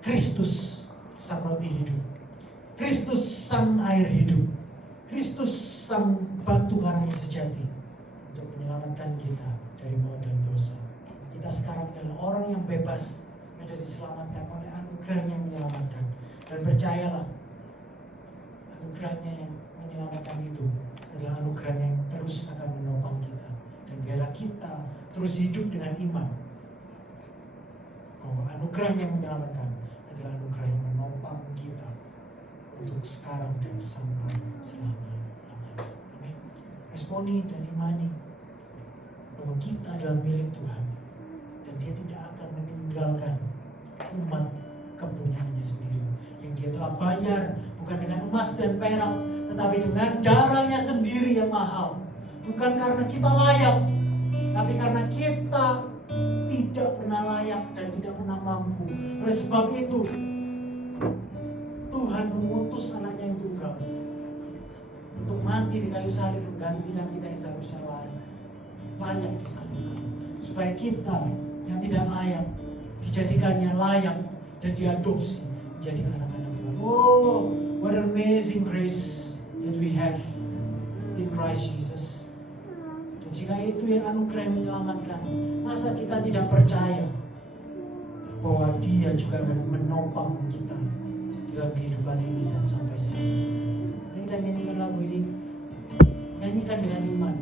Kristus sang roti hidup, Kristus sang air hidup, Kristus sang batu karang yang sejati untuk menyelamatkan kita dari maut dan dosa. Kita sekarang adalah orang yang bebas, yang sudah diselamatkan oleh anugerahnya yang menyelamatkan. Dan percayalah, anugerahnya yang menyelamatkan itu adalah anugerahnya yang terus akan menopang kita. Dan biarlah kita terus hidup dengan iman bahwa anugerahnya yang menyelamatkan adalah anugerah yang menopang kita untuk sekarang dan sampai selama-lamanya. Amin. Responi dan imani bahwa kita adalah milik Tuhan dan Dia tidak akan meninggalkan umat kepunyaannya sendiri yang Dia telah bayar bukan dengan emas dan perak, tetapi dengan darahnya sendiri yang mahal. Bukan karena kita layak, tapi karena kita tidak pernah layak dan tidak pernah mampu. Oleh sebab itu Tuhan mengutus anaknya yang tunggal untuk mati di kayu salib menggantikan kita yang seharusnya layak disalibkan, supaya kita yang tidak layak dijadikannya layak dan diadopsi menjadi anak-anak Tuhan. Oh, what an amazing grace that we have in Christ Jesus. Dan jika itu yang anugerah yang menyelamatkan, masa kita tidak percaya bahwa Dia juga akan menopang kita dalam kehidupan ini dan sampai selamanya. Mari kita nyanyikan lagu ini, nyanyikan dengan iman.